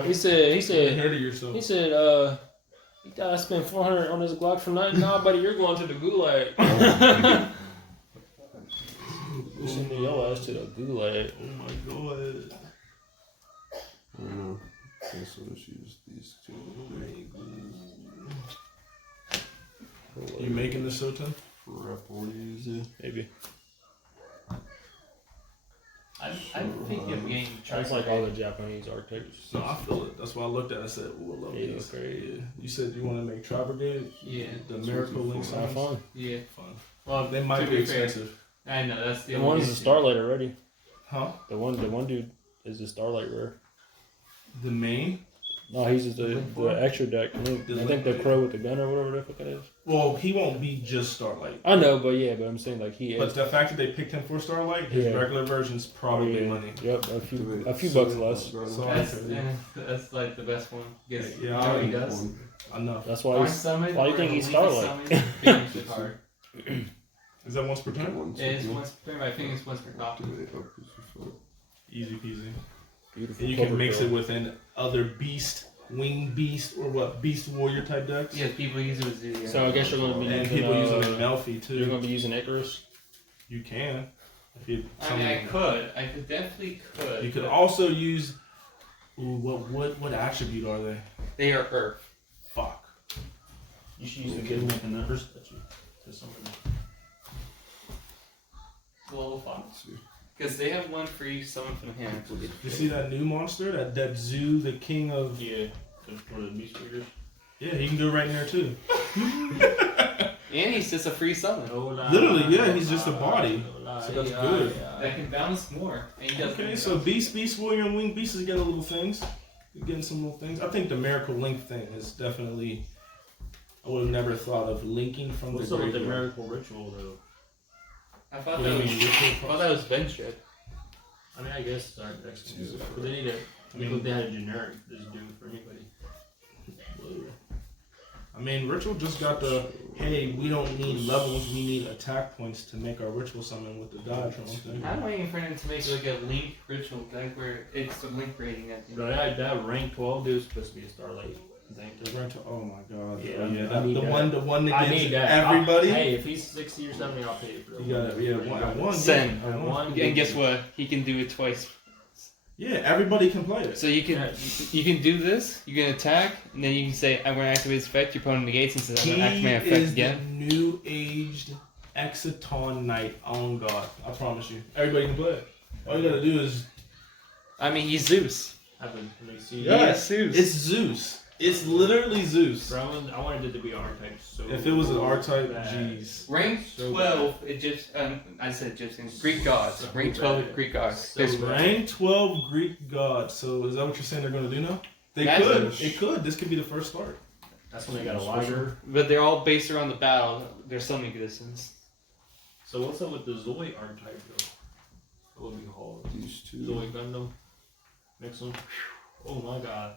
He said, Ahead of yourself. you thought I spent 400 on this Glock for nothing? Nah, buddy, you're going to the gulag. You sending your ass to the gulag. Oh my god. Okay, so let's use these two. You making this Soten? Referees, yeah. Maybe. I I'm thinking of getting That's like all the Japanese archetypes. No, I feel it. That's why I looked at it and said, ooh, I love Yeah, these. great. Yeah. You said you want to make Tri Brigade? Yeah. The Miracle Link Have signs? fun. Yeah. Fun. Well, They might to be fair, expensive. I know that's the The only one's a issue. Starlight already. Huh? The one dude is the Starlight rare. The main? No, he's just the extra deck. I think the Crow with the gun or whatever the fuck it is. Well, he won't be just Starlight. I know, but I'm saying like he But is. the fact that they picked him for Starlight, his Yeah. regular version's probably Yeah. money. Yep, a few bucks less. So That's like the best one. Guess Yeah, you know what he I- does. enough. That's why Arm he's. summon. why do you or think he's Leafy Starlight? summon, finish the card. Is that once per turn? It's once per. I think it's once per top. Easy peasy. Beautiful. And you can mix it with an other beast, winged beast, or what, beast warrior type decks. Yeah, people use it with Zodiac. So I guess you're gonna be And using. people use them in Melfi You're too. gonna be using Icarus. You can. If you, I mean, I could definitely could. You could but also use. Ooh, what attribute are they? They are Earth. Fuck. You should use the Kid Link numbers that you. Level 5. Because they have one free summon from hand. You see that new monster? That Zoo, the king of. Yeah, for the beast breeders. Yeah, he can do it right in there too. And he's just a free summon. Literally, yeah, he's just a body. So that's good. That can bounce more. And he doesn't. Okay, so Beast Warrior, and Winged Beast is getting little things. You're getting some little things. I think the Miracle Link thing is definitely. I would have never thought of linking from What's the up with the graveyard. Miracle Ritual though? I thought What that do was. you mean, I thought that was Venture. I mean, I guess but they need it. I mean, if they had a generic, just do it for anybody. I mean, Ritual just got the, hey, we don't need levels, we need attack points to make our Ritual summon with the Diatron thing. I'm waiting for him to make like a Link ritual deck where it's the Link rating at the end. But that rank 12 dude is supposed to be a Starlight. Oh my god. Yeah, Oh, I need the that. one that I gets need that. everybody. Hey, if he's 60 or 70, I'll pay it for You got it. Yeah, one. Send. Yeah, one. And guess what? He can do it twice. Yeah, everybody can play it. So you can do this. You can attack, and then you can say, "I'm going to activate this effect." Your opponent negates and says, "I'm going to activate an effect is again." the new aged Exciton Knight. Oh god, I promise you, everybody can play it. All you gotta do is. I mean, he's Zeus. Let me see. Yeah, He's Zeus. It's Zeus. It's literally Zeus. Bro, I wanted it to be R-type. So If it was an R-type, bad. jeez. Rank So 12, I said Egyptian. Greek gods. So Rank 12 Greek gods. So There's bad. Rank 12 Greek god. So is that what you're saying they're gonna do now? They That's could. what- It could. This could be the first start. That's when they got a lighter. But they're all based around the battle. Their summoning distance. So what's up with the Zoe R-type though? What would be called? These two. Zoe Gundam. Mix them. Oh my god.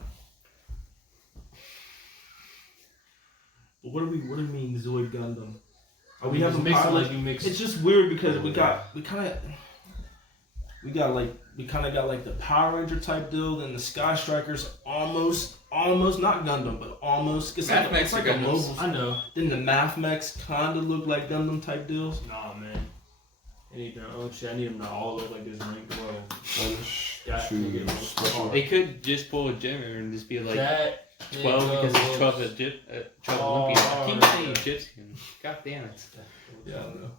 But what do we mean Zoid Gundam? Oh, We have just a mix it pilot. like you mix. It's just weird because we kind of got like the Power Ranger type deal, and the Sky Strikers almost not Gundam, but almost. It's like, Math it's like Mechs a are Gundams. mobile. I know. Then the Math Mechs kind of look like Gundam type deals. Nah, man. I need them. Oh shit! I need them to all look like this rank 12. Punish, Yeah, choose, nigga. special. They could just pull a Jimmer and just be like That 12 because it's 12 12 Olympians. I keep Oh, saying Egyptian. God damn it. Yeah, I know.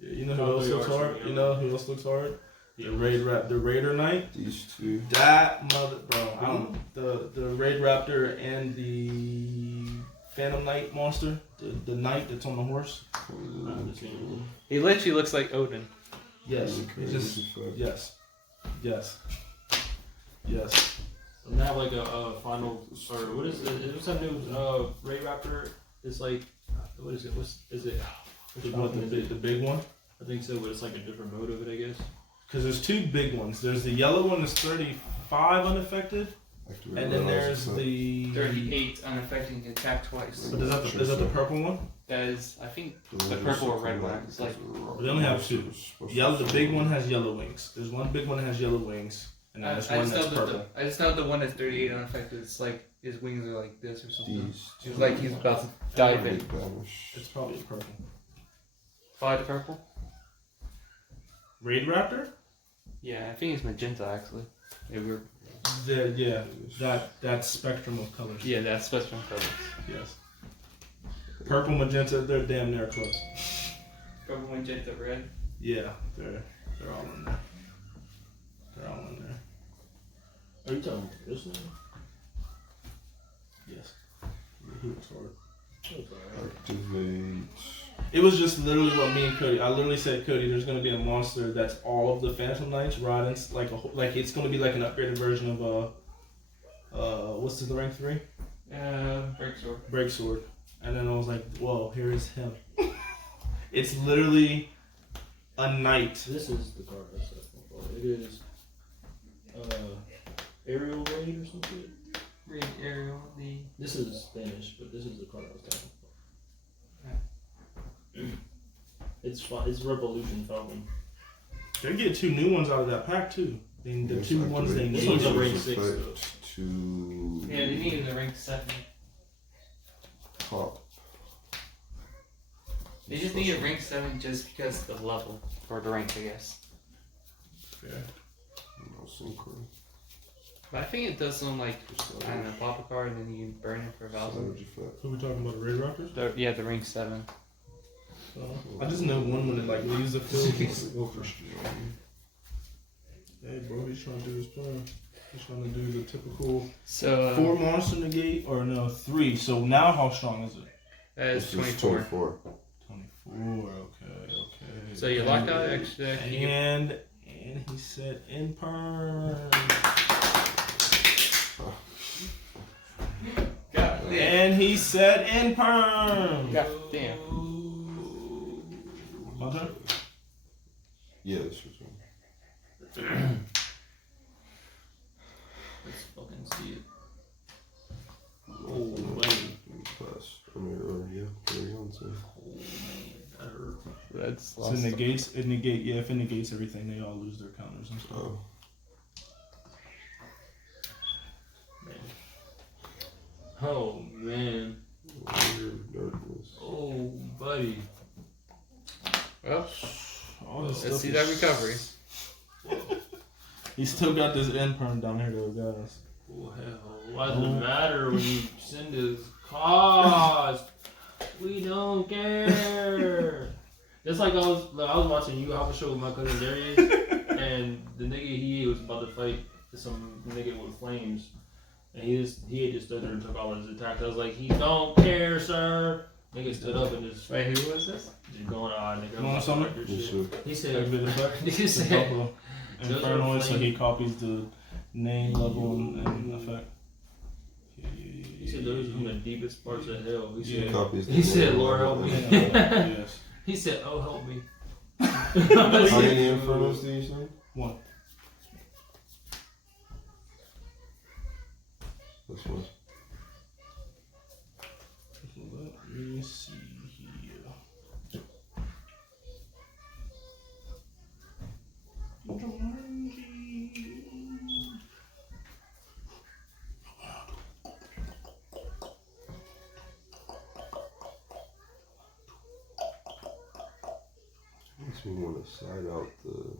Yeah, you know who else looks hard? You know who else looks hard? The Raider Knight. These two. That mother, bro. The Raid Raptor and the Phantom Knight monster, the knight that's on the horse. He literally looks like Odin. Yes, it's just yes. And have like a final or what is it? What's that new Ray Raptor? It's like what is it? What's is it? The big one. I think so, but it's like a different mode of it, I guess. Because there's two big ones. There's the yellow one that's 35 unaffected, and then there's the 38 unaffected, attack twice. But is that the purple one? That is, I think, the purple or red one. It's like, They only have two. The big one has yellow wings. There's one big one that has yellow wings, and then there's one that's purple. I just know the one that's 38 unaffected. It's like his wings are like this or something. These It's like he's about to dive in. It's probably purple. Buy the purple? Raid Raptor? Yeah, I think it's magenta actually. That spectrum of colors. Yeah, that's spectrum colors. Yes. Purple, magenta, they're damn near close. Purple, magenta, red. Yeah, they're all in there. Are you talking about this one? Yes. He was hard. Activate. It was just literally what me and Cody. I literally said, Cody, there's gonna be a monster that's all of the Phantom Knights riding like it's gonna be like an upgraded version of what's the rank 3? Break sword. And then I was like, whoa, here is him. It's literally a knight. This is the card that's it is aerial raid or something. Read Ariel, the. This is Spanish, but this is the card I was talking about. It's Revolution Falcon. They get 2 new ones out of that pack too. The 2 ones they This need. one's a rank 6 though. Yeah, they needed the rank 7. Pop. They just needed rank 7 just because of the level. Or the rank, I guess. Yeah. No synchro. But I think it does something like, I don't know, pop a card and then you can burn it for a Savage 1,000. effect. Who we talking about? The Raid Rockers? Yeah, the rank 7. I just know one when it like leaves the field. Hey bro, he's trying to do his plan. He's trying to do the typical So, 4 monster negate or no 3. So now how strong is it? that is This is 24. 24. Okay. So you're locked out extra. And he said in perm. And he said in perm. God damn. My turn? Yeah, it's your turn. Let's fucking see it. Oh, buddy. Pass. I mean, yeah, carry on, so. That's So it negates, if it negates everything, they all lose their counters and stuff. Oh. Oh man. Darkness. Oh buddy. Well, All this let's stuff see is- that recovery. He still got this end perm down here though, guys. Oh hell. Why does it matter when you send his cost? We don't care. Just like I was watching you have a show with my cousin Darius, and the nigga he was about to fight some nigga with flames, and he had just stood there and took all his attacks. I was like, he don't care, sir. Nigga stood up and just Wait, who was this? just going on. Nigga, You want some? Yes, sir. He said, Activate effect. he said, Infernoid, so he copies the name, level, and effect. he said those are from the deepest parts of hell. He said, Copies he said, Lord help me. Yes. He said, oh help me. How many Infernos do you say? 1. This one. Let me see here. Makes me want to side out the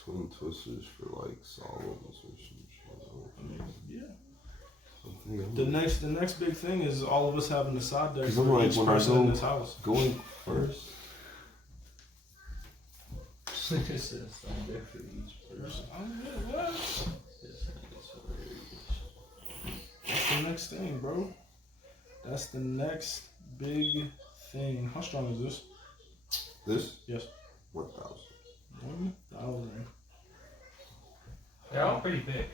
twin twisters for like Solomon's or some shit. Yeah. Something The next big thing is all of us having the side deck 'Cause for I'm like, each when I person go- in this house. going first. This is on there for each person. What? This nigga's hilarious. That's the next thing, bro. That's the next big thing. How strong is this? This? Yes. 1,000. 1,000. They're all pretty big.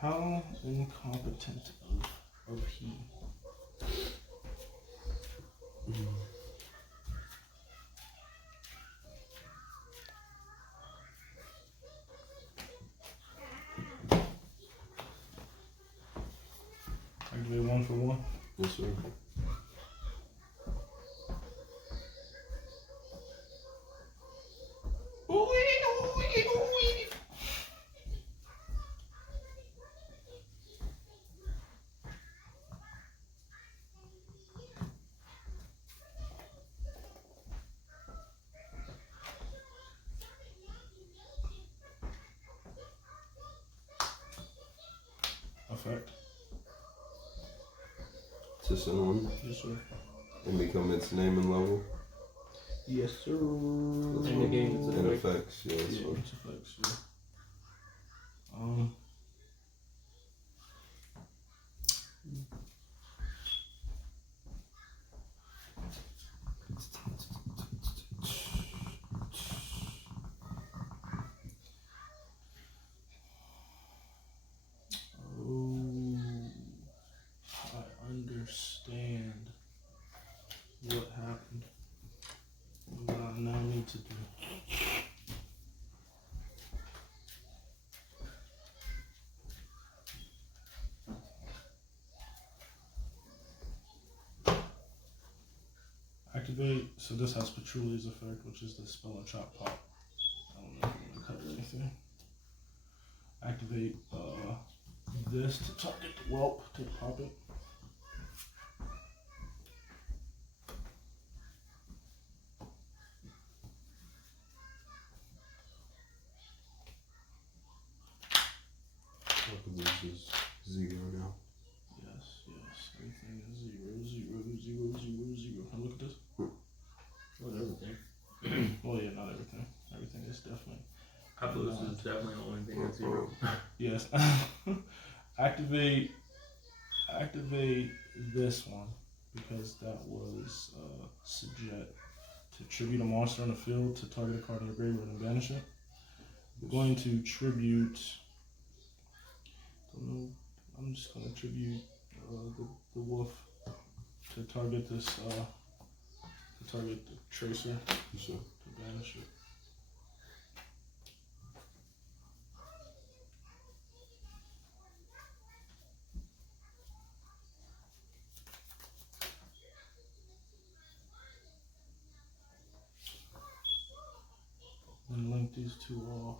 How incompetent of he? Activate 1 for 1. Yes, sir. Effect. To send one Yes, sir. and become its name and level. Yes, sir. And the game's And effects, yeah, that's Yeah, one. it's effects, yeah. understand what happened. What I now need to do. Activate. So this has Patrouille's effect, which is the spell and chop pop. I don't know if I'm gonna cover anything. Activate this to target the whelp to pop it. This is 0 now. Yes. Everything is 0. And look at this. What everything? Well, yeah, not everything. Everything is definitely. I believe this is definitely the only thing that's 0. Yes. Activate this one because that was subject to tribute a monster on the field to target a card in the graveyard and banish it. We're going to tribute. I'm just going to tribute the wolf to target this. To target the tracer. Sure. To banish it. And link these two off.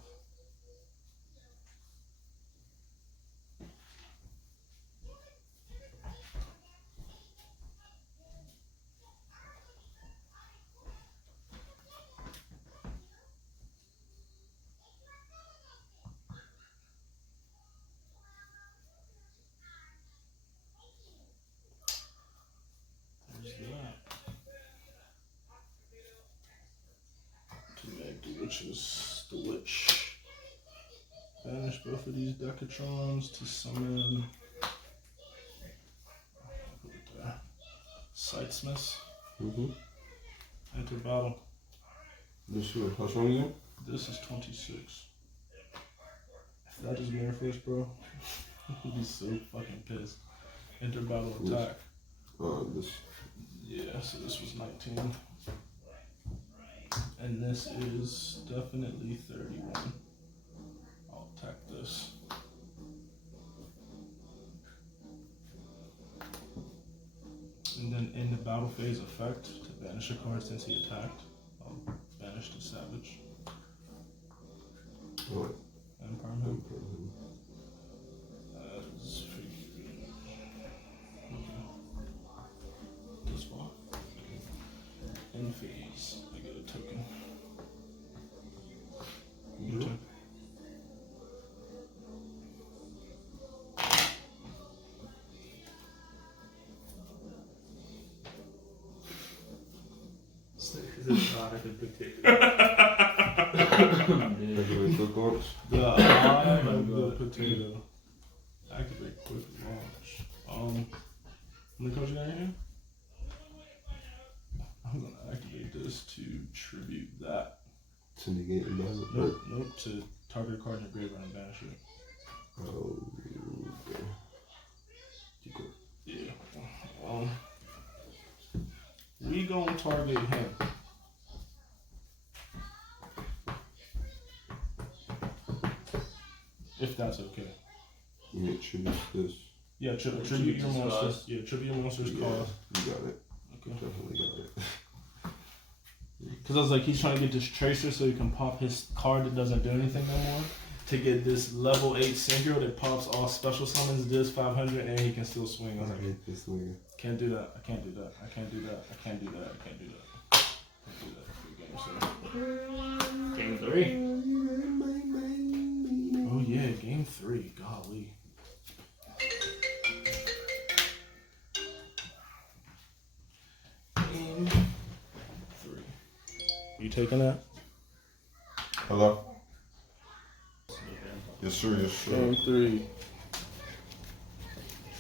There's that. Which is the witch. Banish both of these Decatrons to summon Sidesmiths. Enter battle. This is how strong is it? This is 26. If that is Mirror Force, bro, he'd be so fucking pissed. Enter battle attack. This. Yeah, so this was 19. And this is definitely 31. I'll attack this. And then in the battle phase effect, to banish a card since he attacked, I'll banish the Savage. What? Empire him. Okay. This one. In phase, I get a token. Your turn. This is not a good potato. Activate the corpse. The eye of the potato. Activate quick launch. How many cards you got in here? I'm gonna activate this to tribute that. To negate the battle. Nope. To target a card in the graveyard and banish it. Oh, okay. Keep going. Yeah. We gonna target him. If that's okay. You tribute this. Yeah, tribute your monsters. Yeah, tribute your monsters cost. You got it. Okay. Definitely got it. Because I was like, he's trying to get this tracer so he can pop his card that doesn't do anything no more. To get this level 8 synchro that pops all special summons, this 500, and he can still swing. I was like, hate this nigga. Can't do that. I can't do that. I can't do that. I can't do that. I can't do that. Game 3. Oh yeah, game 3. Golly. Game 3. You taking that? Hello? Yes, sir. Game 3.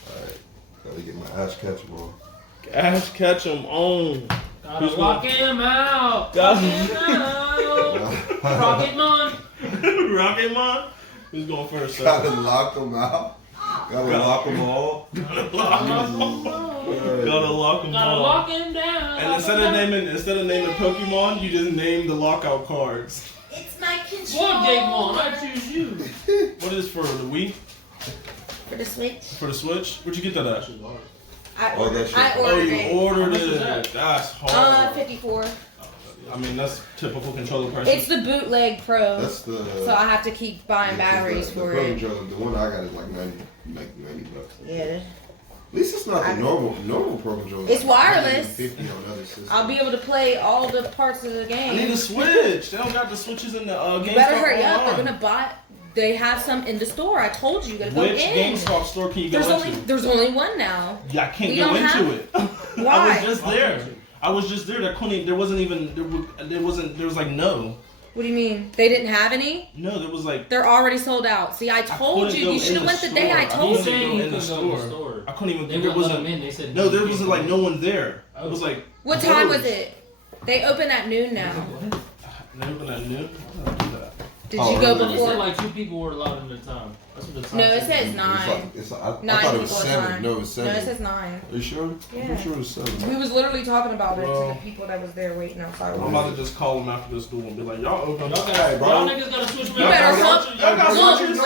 Alright. Gotta get my ass catchable on. Ash catch him on. Gotta lock him out. Lock him out. Rocketmon. Rocketmon? Who's going first, sir? Gotta lock them out. Gotta lock them all. Gotta lock them all. Gotta lock him down. And instead of naming Pokemon, you just name the lockout cards. It's my control. What Digimon? I choose you. What is for the Wii? For the Switch. For the Switch? Where'd you get that at? I Oh, ordered, that shit. I Oh, ordered you it. ordered How much is it. that? That's hard. 54. I mean, that's typical controller prices. It's the bootleg Pro. That's the. So I have to keep buying batteries the for Pro it. controller, the one I got is like 90 bucks. Yeah. At least it's not the normal Pro controller. It's wireless. 50 on other systems. I'll be able to play all the parts of the I game. need a Switch. They don't got the Switches in the GameStop. You better hurry up. online. They're gonna buy. They have some in the store. I told you. You gotta go Which in. GameStop store can you go into? There's only one now. Yeah, I can't We go don't into have- it. Why? I was just there. I was just there. There was like no. What do you mean? They didn't have any? No, there was like. They're already sold out. See, I told couldn't you. go You should in have the went the day I store. told He's you. saying You in the couldn't go in the store. store. I couldn't even. They There wouldn't let wasn't. them in. They said No, there you wasn't can't like go no in. one there. It was like. What time was closed. it? They open at noon now. They opened at noon. How did I do that? Did Oh, you go really? They said before? like 2 people were allowed in the time. That's what the time No, it said. says 9. I 9 thought it was people 7. time. No, it was 7. No, it says 9. Are you sure? Yeah. I'm sure it was 7. We was literally talking about it to Well, the people that was there waiting outside. I'm about to just call them after this school and be like, y'all open. Y'all Hey, bro. y'all niggas gotta switch me You up. better got hope. switches? Y'all got switches?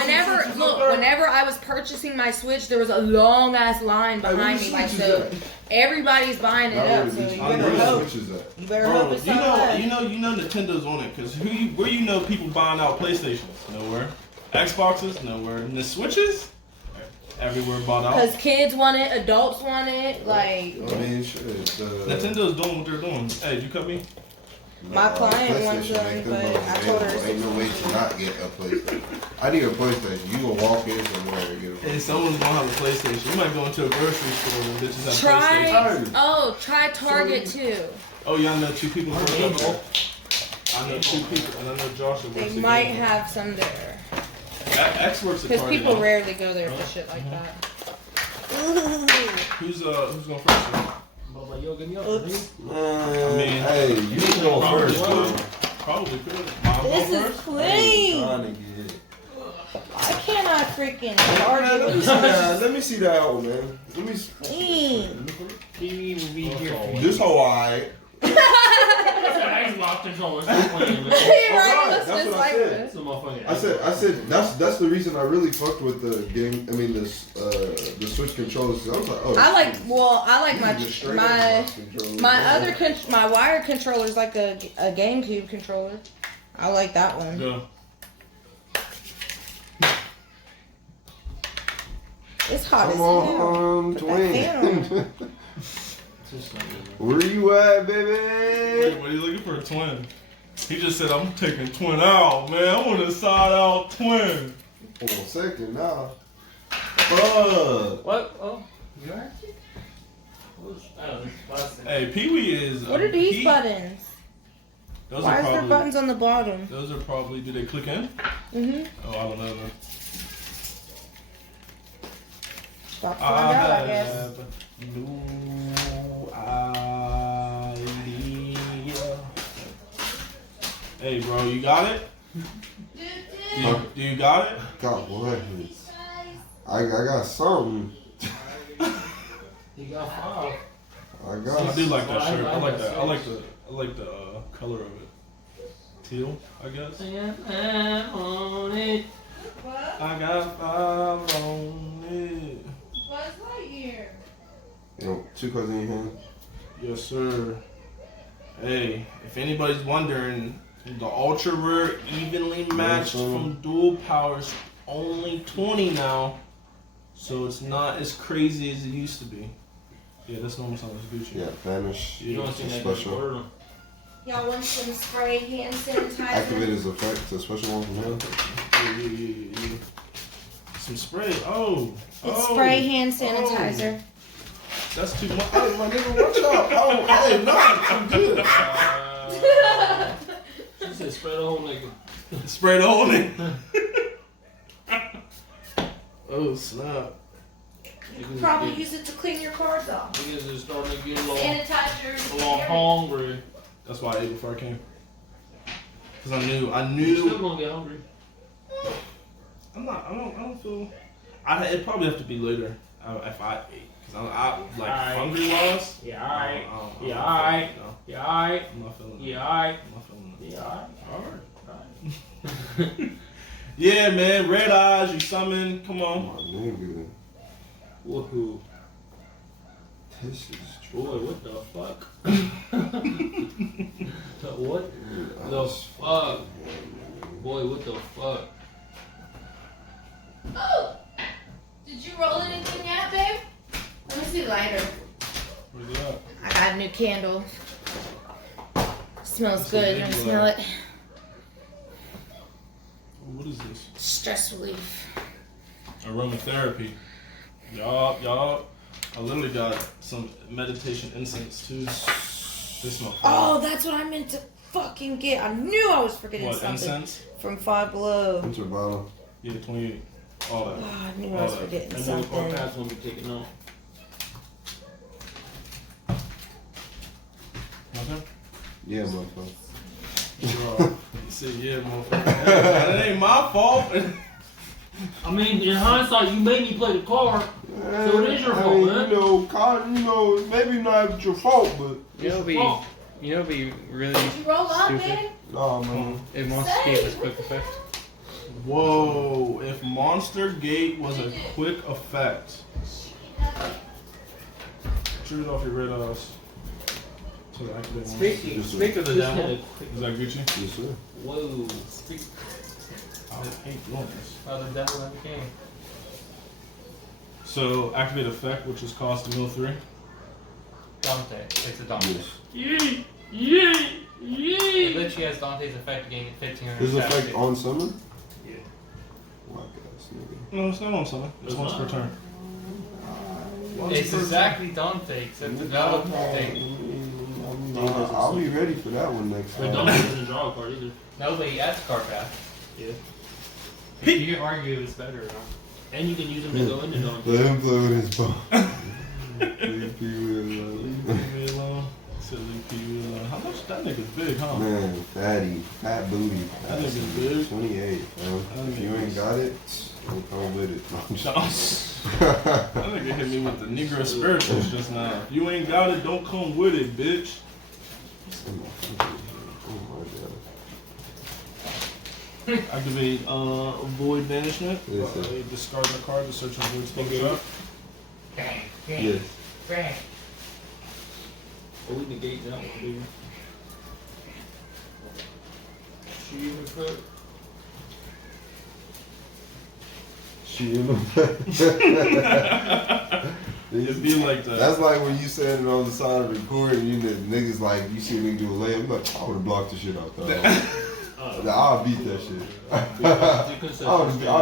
Whenever I was purchasing my Switch, there was a long ass line behind me. Like, so everybody's buying it up. So you better hope. You better hope Bro, it's you somebody. know Nintendo's on it because where you know people buying out PlayStations? Nowhere. Xboxes? Nowhere. And the Switches? Everywhere bought out. Because kids want it, adults want it. Like, I mean, shit. Nintendo's doing what they're doing. Hey, did you cut me? my client wants PlayStation them, make but them I told her. available. Ain't no way to not get a PlayStation. I need a PlayStation. You gonna walk in somewhere and get a Hey, someone's gonna have a PlayStation. You might go into a grocery store and bitches have Try, PlayStation. try Target too. Oh, yeah, I know 2 people who work there. I know 2 people, and I know Joshua works They there. might have some there. X works at Because Target. people rarely go there for shit like that. Who's going first? Baba, yo, give me up, Oops. Man, mean, hey, you can go first, bro. Probably could. Mom This go is first? clean. Trying to get. Why can't I freaking charge Man, let me it? see that. Let me see that out, man. Let me. Clean. He will be here for you. This whole alright. Xbox controller. Stop playing, man. You're right, Alright, let's that's just what I like said. this. It's a motherfucking I said that's the reason I really fucked with the game. I mean the Switch controllers. I was like, oh. I like these are just straight my Xbox controllers. my wired controller is like a GameCube controller. I like that one. Go. It's hot as Come hell. on, Put that fan twin. on. Where you at, baby? Wait, what are you looking for? A twin? He just said, I'm taking twin out, man. I want a side out twin. Hold on a second now. Fuck. What? Oh, you alright? Hey, Pee Wee is. What are these buttons? Those Why are is there probably. buttons on the bottom? Those are probably. Do they click in? Mm-hmm. Oh, I don't know. Then. Stop to find out, I guess. have no idea. Hey, bro, you got it? Do you got it? God bless. I got something. You got 5. I got. I do like that Oh, shirt. I I like got that. I like the color of it. Teal, I guess. I'm on it. I got 5 on it. Buzz Lightyear. You know, 2 cards in your hand. Yes, sir. Hey, if anybody's wondering, the ultra rare evenly matched from dual powers only 20 now, so it's not as crazy as it used to be. Yeah, that's normal size Gucci. Yeah, vanish. You don't see that Special. order. Y'all want some spray hand sanitizer? Activate his effect. It's a special one from him. Yeah. Some spray. Oh. It's spray hand sanitizer. That's too much. Hey, my nigga, watch out. Oh, hey, no, I'm good. She said spread the whole nigga. Spray the whole thing. Oh, snap. Probably use it to clean your cards off. Niggas is starting to get a little Sanitizer. hungry. That's why I ate before I came. Cause I You knew. still gonna get hungry. I don't feel. It'd probably have to be later if I ate. Cause I like hungry was. Yeah, alright. I'm Yeah, not alright. feeling it, Yeah, alright. I'm not feeling it. Yeah, alright. I'm not feeling it. Yeah, alright. Yeah, man. Red eyes. You summon. Come on. My nigga. Woohoo. This is Boy, what the fuck? What the fuck? Boy, what the fuck? Oh! Did you roll anything yet, babe? Let me see the lighter. Where's it at? I got a new candle. Smells It's a good. big Don't one. smell it. What is this? Stress relief. Aromatherapy. Y'all. I literally got some meditation incense too. They smell fire. Oh, that's what I meant to fucking get. I knew I was forgetting What, something. incense? From Five Below. What's your bottle? Yeah, 28. All that. Oh, I knew I was forgetting That something. motherfucker has one be taken off. Nothing? Yeah, motherfucker. Bro, you said yeah, motherfucker. That ain't my fault. I mean, in hindsight, you made me play the card. So it is your fault, man. You know, maybe not your fault, but It'll be really Did you roll up, Stupid. babe? nah, man. it wants to give us quick effect. Whoa, if Monster Gate was a quick effect. Shoot it off your red eyes. So that activate one. Speak of the devil. Is that Gucci? Yes, sir. Whoa. I hate doing this. Oh, the devil never came. So activate effect, which is cost to mill 3. Dante. It's a Dante. Yes. Yee! Yee! It Yee! literally has Dante's effect again at 1500. His effect on summon? Yeah. Whack ass nigga. No, it's not on summon. It's It's once per not. turn. It's exactly Dante, except the valid thing. I'll be ready for that one next But time. don't even draw a card either. No, but he adds card back. Yeah. You can argue it's better or not. And you can use them to go into dog. Let him play with his ball. Leave me alone. Said leave me alone. How much? That nigga's big, huh? Man, fat booty. That nigga's big. 28, man. If you ain't got it, don't come with it. That nigga hit me with the Negro spirituals just now. If you ain't got it, don't come with it, bitch. Oh my god. Activate Void Banishment. Yes, sir. Discard the card to search and void spell trap. Yes. Oh, we negate that one, dude. She even put. It'd be like that. That's like when you said it on the side of the record and you niggas like, you see a nigga do a layup, you like, I would've blocked the shit out there. I'll beat that shit. I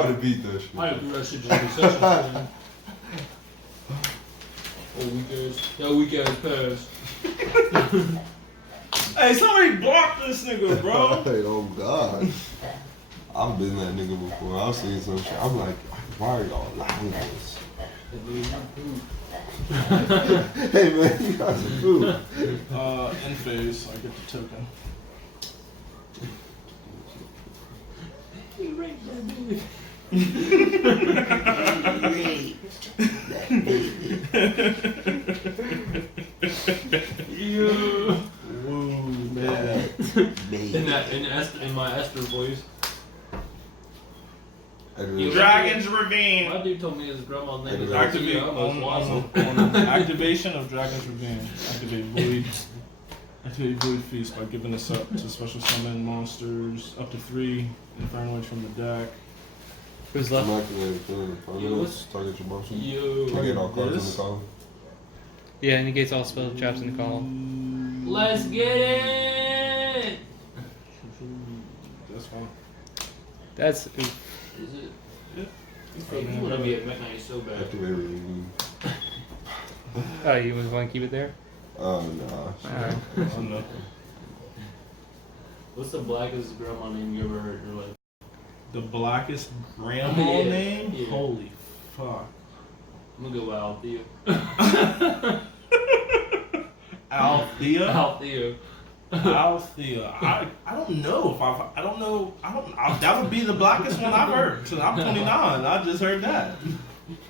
would've beat that shit. I do that shit just concession stand. Oh, weak ass pass. Hey, somebody block this nigga, bro. Hey, oh god. I've been that nigga before. I've seen some shit. I'm like, why are y'all allowing this? Hey man, you got some food. In phase, I get the token. You raped that dude. Yeah. Woo, man. In my Esper voice. Dragon's Ravine. My dude told me his grandma's name is Activate Althea. I almost lost him. on activation of Dragon's Ravine. Activate Void. Activate Void Feast by giving this up to special summon monsters up to 3 Infernoid from the deck. Who's left? Target your motion. Yo. Target all cards in This? the column. Yeah, it negates all spell traps in the column. Let's get it! That's fine. That's Is it? Yeah. You want to be at midnight so bad. Activate review. oh, you was want to keep it there? Oh nah. Alright. Oh, no. What's the blackest grandma name you ever heard in your life? The blackest grandma Yeah. name? Yeah. Holy fuck. I'm gonna go with Althea. Althea? Althea. Althea. I don't know if that would be the blackest one I've heard. So I'm 29. I just heard that.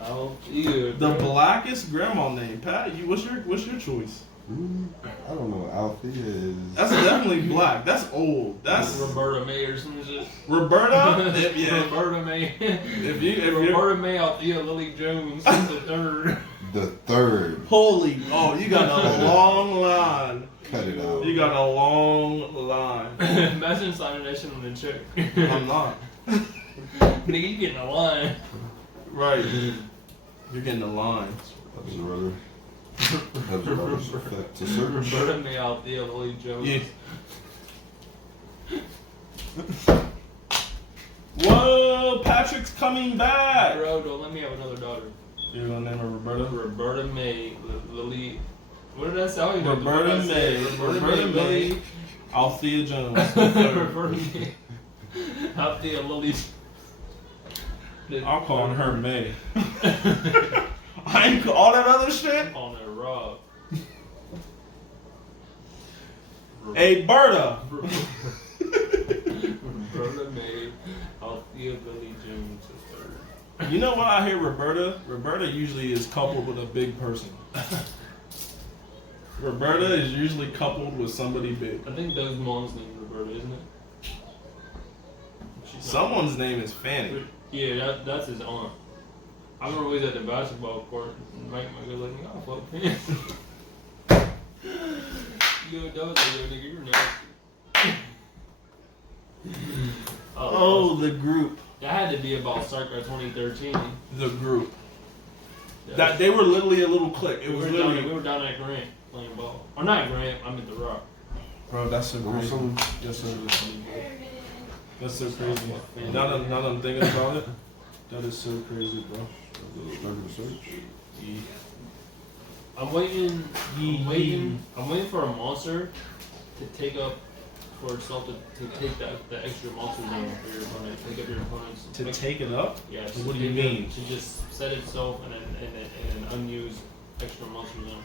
Althea. The blackest grandma name. Pat, what's your choice? I don't know. Althea is. That's definitely black. That's old. That's Roberta May or some shit. Roberta. Yeah. Roberta May. If Roberta May, Althea Lily Jones, the third. The third. Holy, you got a long line. Cut it out. You got a long line. Imagine signing that shit on the check. I'm not. Nigga, you getting a line. Right. You're getting a line. Observer. Observer's effect to search. Roberta May, Althea Lily Jones. Yeah. Whoa, Patrick's coming back. Bro, don't let me have another daughter. You're gonna name her Roberta? Roberta May, Lily. What did I say? Roberta May. Roberta May. Althea Jones. Roberta May. Althea Lily. I'm calling her May. I ain't all that other shit. On a Rob. Hey, Berta. Roberta May, Althea Lily Jones III. You know what I hear Roberta? Roberta usually is coupled with a big person. Roberta is usually coupled with somebody big. I think Doug's mom's name is Roberta, isn't it? Someone's name is Fanny. Yeah, that's his aunt. I remember we was at the basketball court and Mike was like, oh, fuck Fanny. Yo, Doug was like, yo, nigga, you're nasty. Oh, the group. That had to be about circa 2013. The group. Yeah. That they were literally a little clique. It was we literally. were down at Grant playing ball. Or not Grant, I'm at the Rock. Bro, that's so crazy. Yes, sir. That's so crazy. Now that I'm thinking about it, that is so crazy, bro. I'm waiting for a monster to take up for itself to take the extra monster zone for your opponent. Take up your opponent's. To take it up? Yeah. So what do you mean? To just set itself in an unused extra monster zone.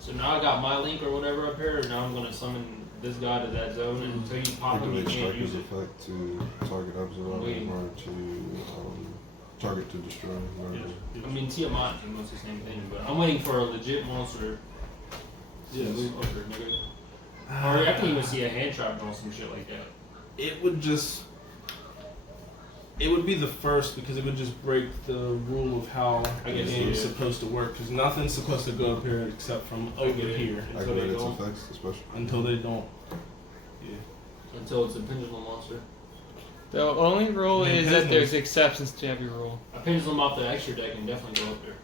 So now I got my link or whatever up here, and now I'm gonna summon this guy to that zone, and until you pop him, you Activate can't use striker's it. effect to target observer Waiting. or to target to destroy. I mean, Tiamat is almost the same thing, but I'm waiting for a legit monster. Yes. To move over, nigga. Or I can even see a hand trap or some shit like that. It would be the first because it would just break the rule of how the game is supposed to work. Because nothing's supposed to go up here except from over here Activate its effects, especially. until they don't. Yeah. Until it's a pendulum monster. The only rule Man, is that pendulum. there's exceptions to every rule. A pendulum off the extra deck can definitely go up there.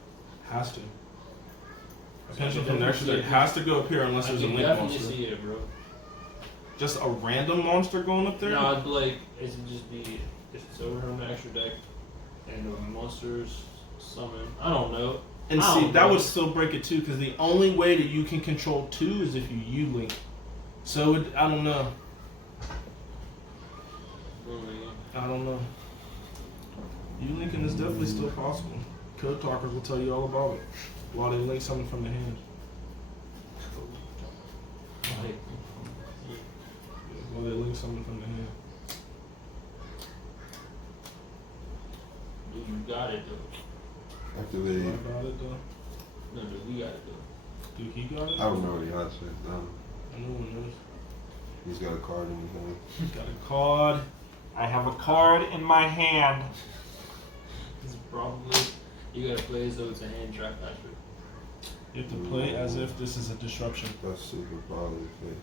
Has to. Attention from the extra deck has to go up here unless I there's a can link definitely monster. see it, bro. Just a random monster going up there? No, I'd be like, it should just be, if it's over here on the extra deck, and the monsters summon. I don't know. And I see, don't that know. would still break it too, because the only way that you can control two is if you U-Link. So, I don't know. I don't know. U-Linking is definitely still possible. Code talkers will tell you all about it. While they link something from the hand. While they link something from the hand. Dude, you got it, though. Activate. I got it though. No, dude, we got it, though. Dude, he got it? I don't know what he has it. I know one knows. He's got a card in his hand. Got a card. I have a card in my hand. This is probably, you gotta play as though it's a hand trap, Patrick. You have to play as if this is a disruption. That's super probably face.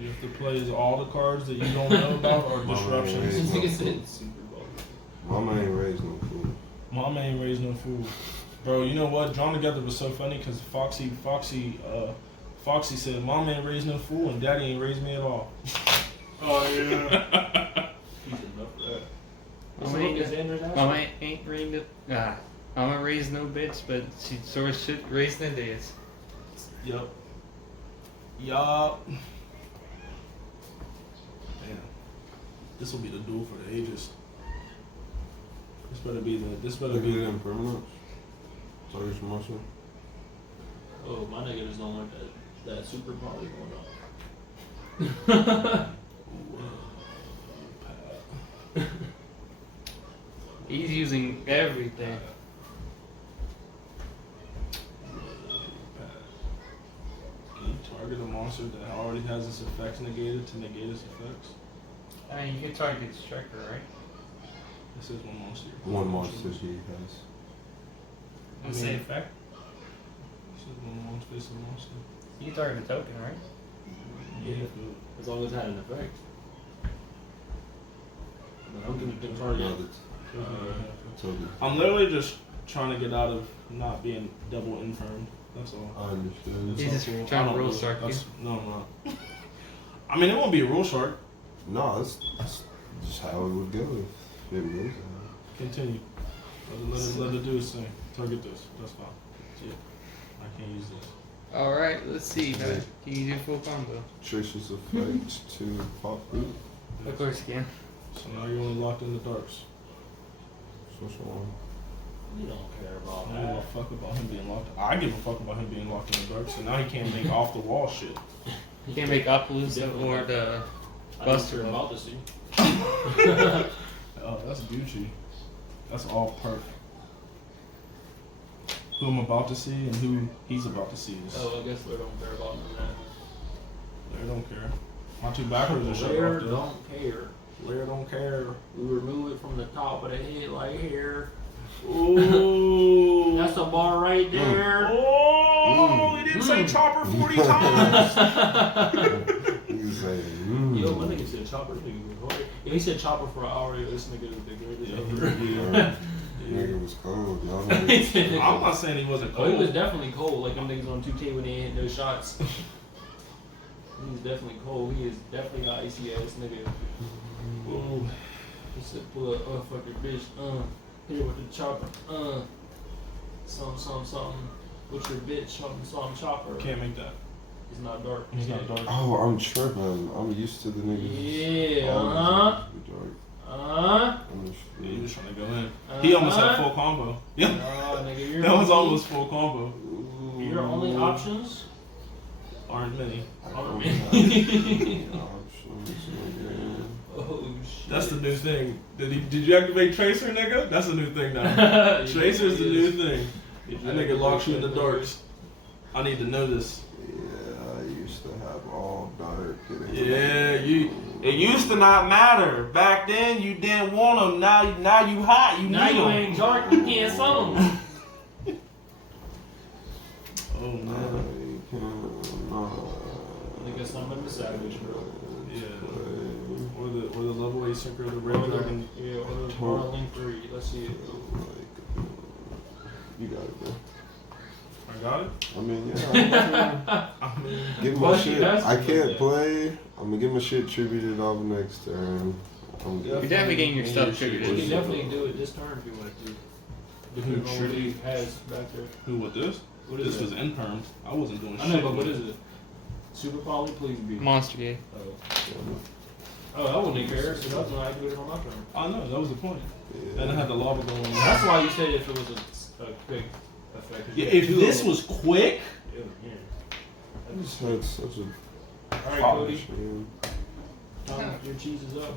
You have to play as all the cards that you don't know about or Mama disruptions. ain't This nigga raised said no Super Bowl. fool. Mama ain't raised no fool. Mama ain't raised no fool. Bro, you know what? Drawn Together was so funny because Foxy said, Mama ain't raised no fool and Daddy ain't raised me at all. Oh, yeah. He's enough for that. Mama ain't raised no, Mama raised no bitch, but she sort of shit raised no days. Yup. Yup. Damn. This will be the duel for the ages. This better be Activate impermanence. Target your muscle. Oh, my nigga just don't like that super poly going on. He's using everything. Target a monster that already has its effects negated to negate its effects. I mean, you can target Striker, right? This is one monster. One monster he has. What's the effect? This is one monster. This is a monster. You can target a token, right? Yeah, as long as it had an effect. But I'm gonna target. Token. I'm literally just trying to get out of not being double infirmed. That's all. I understand. He's just trying to rule shark you. No, I'm not. I mean, it won't be a rule shark. No, that's just how it would go if it was. Continue. Let it do its thing. Target this. That's fine. That's it. I can't use this. Alright, let's see. Can you do full combo? Tracer's effect to pop root. Of course you can. So now you're only locked in the darks. Social one. You don't care about I don't give a that. fuck about him being locked. I give a fuck about him being locked in the dark. So now he can't make off the wall shit. You can make Appaloosa or the Buster. I'm about to see. Oh, that's Gucci. That's all perk. Who I'm about to see and who he's about to see is. Oh, I guess they don't care about that. They don't care. My two backwards are shut Lair off though. don't care. Lair don't care. We remove it from the top of the head like here. Ooh. That's a bar right there. Oh, he didn't say chopper 40 times. He's like, Yo, my nigga said chopper. This nigga was hard. Yo, he said chopper for an hour. Yo, this nigga is the greatest ever. Nigga was cold. Y'all He niggas- said nigga- I'm not saying he wasn't Oh, he was cold. definitely cold. Like them niggas on 2K when they ain't hit no shots. He's definitely cold. He is definitely an icy ass nigga. Ooh. He said, pull up, fuck your bitch, here with the chopper, something, with your bitch, something chopper. Can't make that. It's not dark. He's not dark. Oh, I'm tripping. I'm used to the niggas. Yeah, Always be dark. uh-huh. I'm just Yeah, he was trying to go in. He almost had full combo. Yeah. Oh, nigga, you're That was only- almost full combo. Your only options Aren't many. are Options, me. nigga. Oh, shit. That's the new thing. Did you activate Tracer, nigga? That's the new thing now. Tracer's the new thing. That nigga locks you in the darks. I need to know this. Yeah, I used to have all dark. Yeah, it used to not matter. Back then you didn't want them. Now you hot. You Now need you them. ain't dark, you can't summon them. Oh man. Nigga, summon the savage, bro. Yeah. Or the level 8 synchro, the red dragon. Yeah, or the Link 3. Let's see it. You got it, bro. I got it. I mean, yeah. I mean, Get my Well, shit. that's I good, can't yeah. play. I'm gonna get my shit tributed off next turn. I'm Yeah. You're definitely getting your stuff You triggered. can definitely do it this turn if you want to. Depending on what he has back there. who with this? What is This it? was imperm. I wasn't doing I shit. know, but what with is it? Super Poly, please be. Monster game. Oh, I wouldn't care. So that's when I do it on my turn. I know, that was the point. Yeah. And I had the lava going on. That's why you said if it was a quick effect. Yeah, if this was quick, Yeah. I just had such a Alright, Cody. man. Your cheese is up.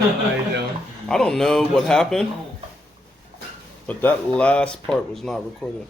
No, I don't. I don't know what happened, but that last part was not recorded.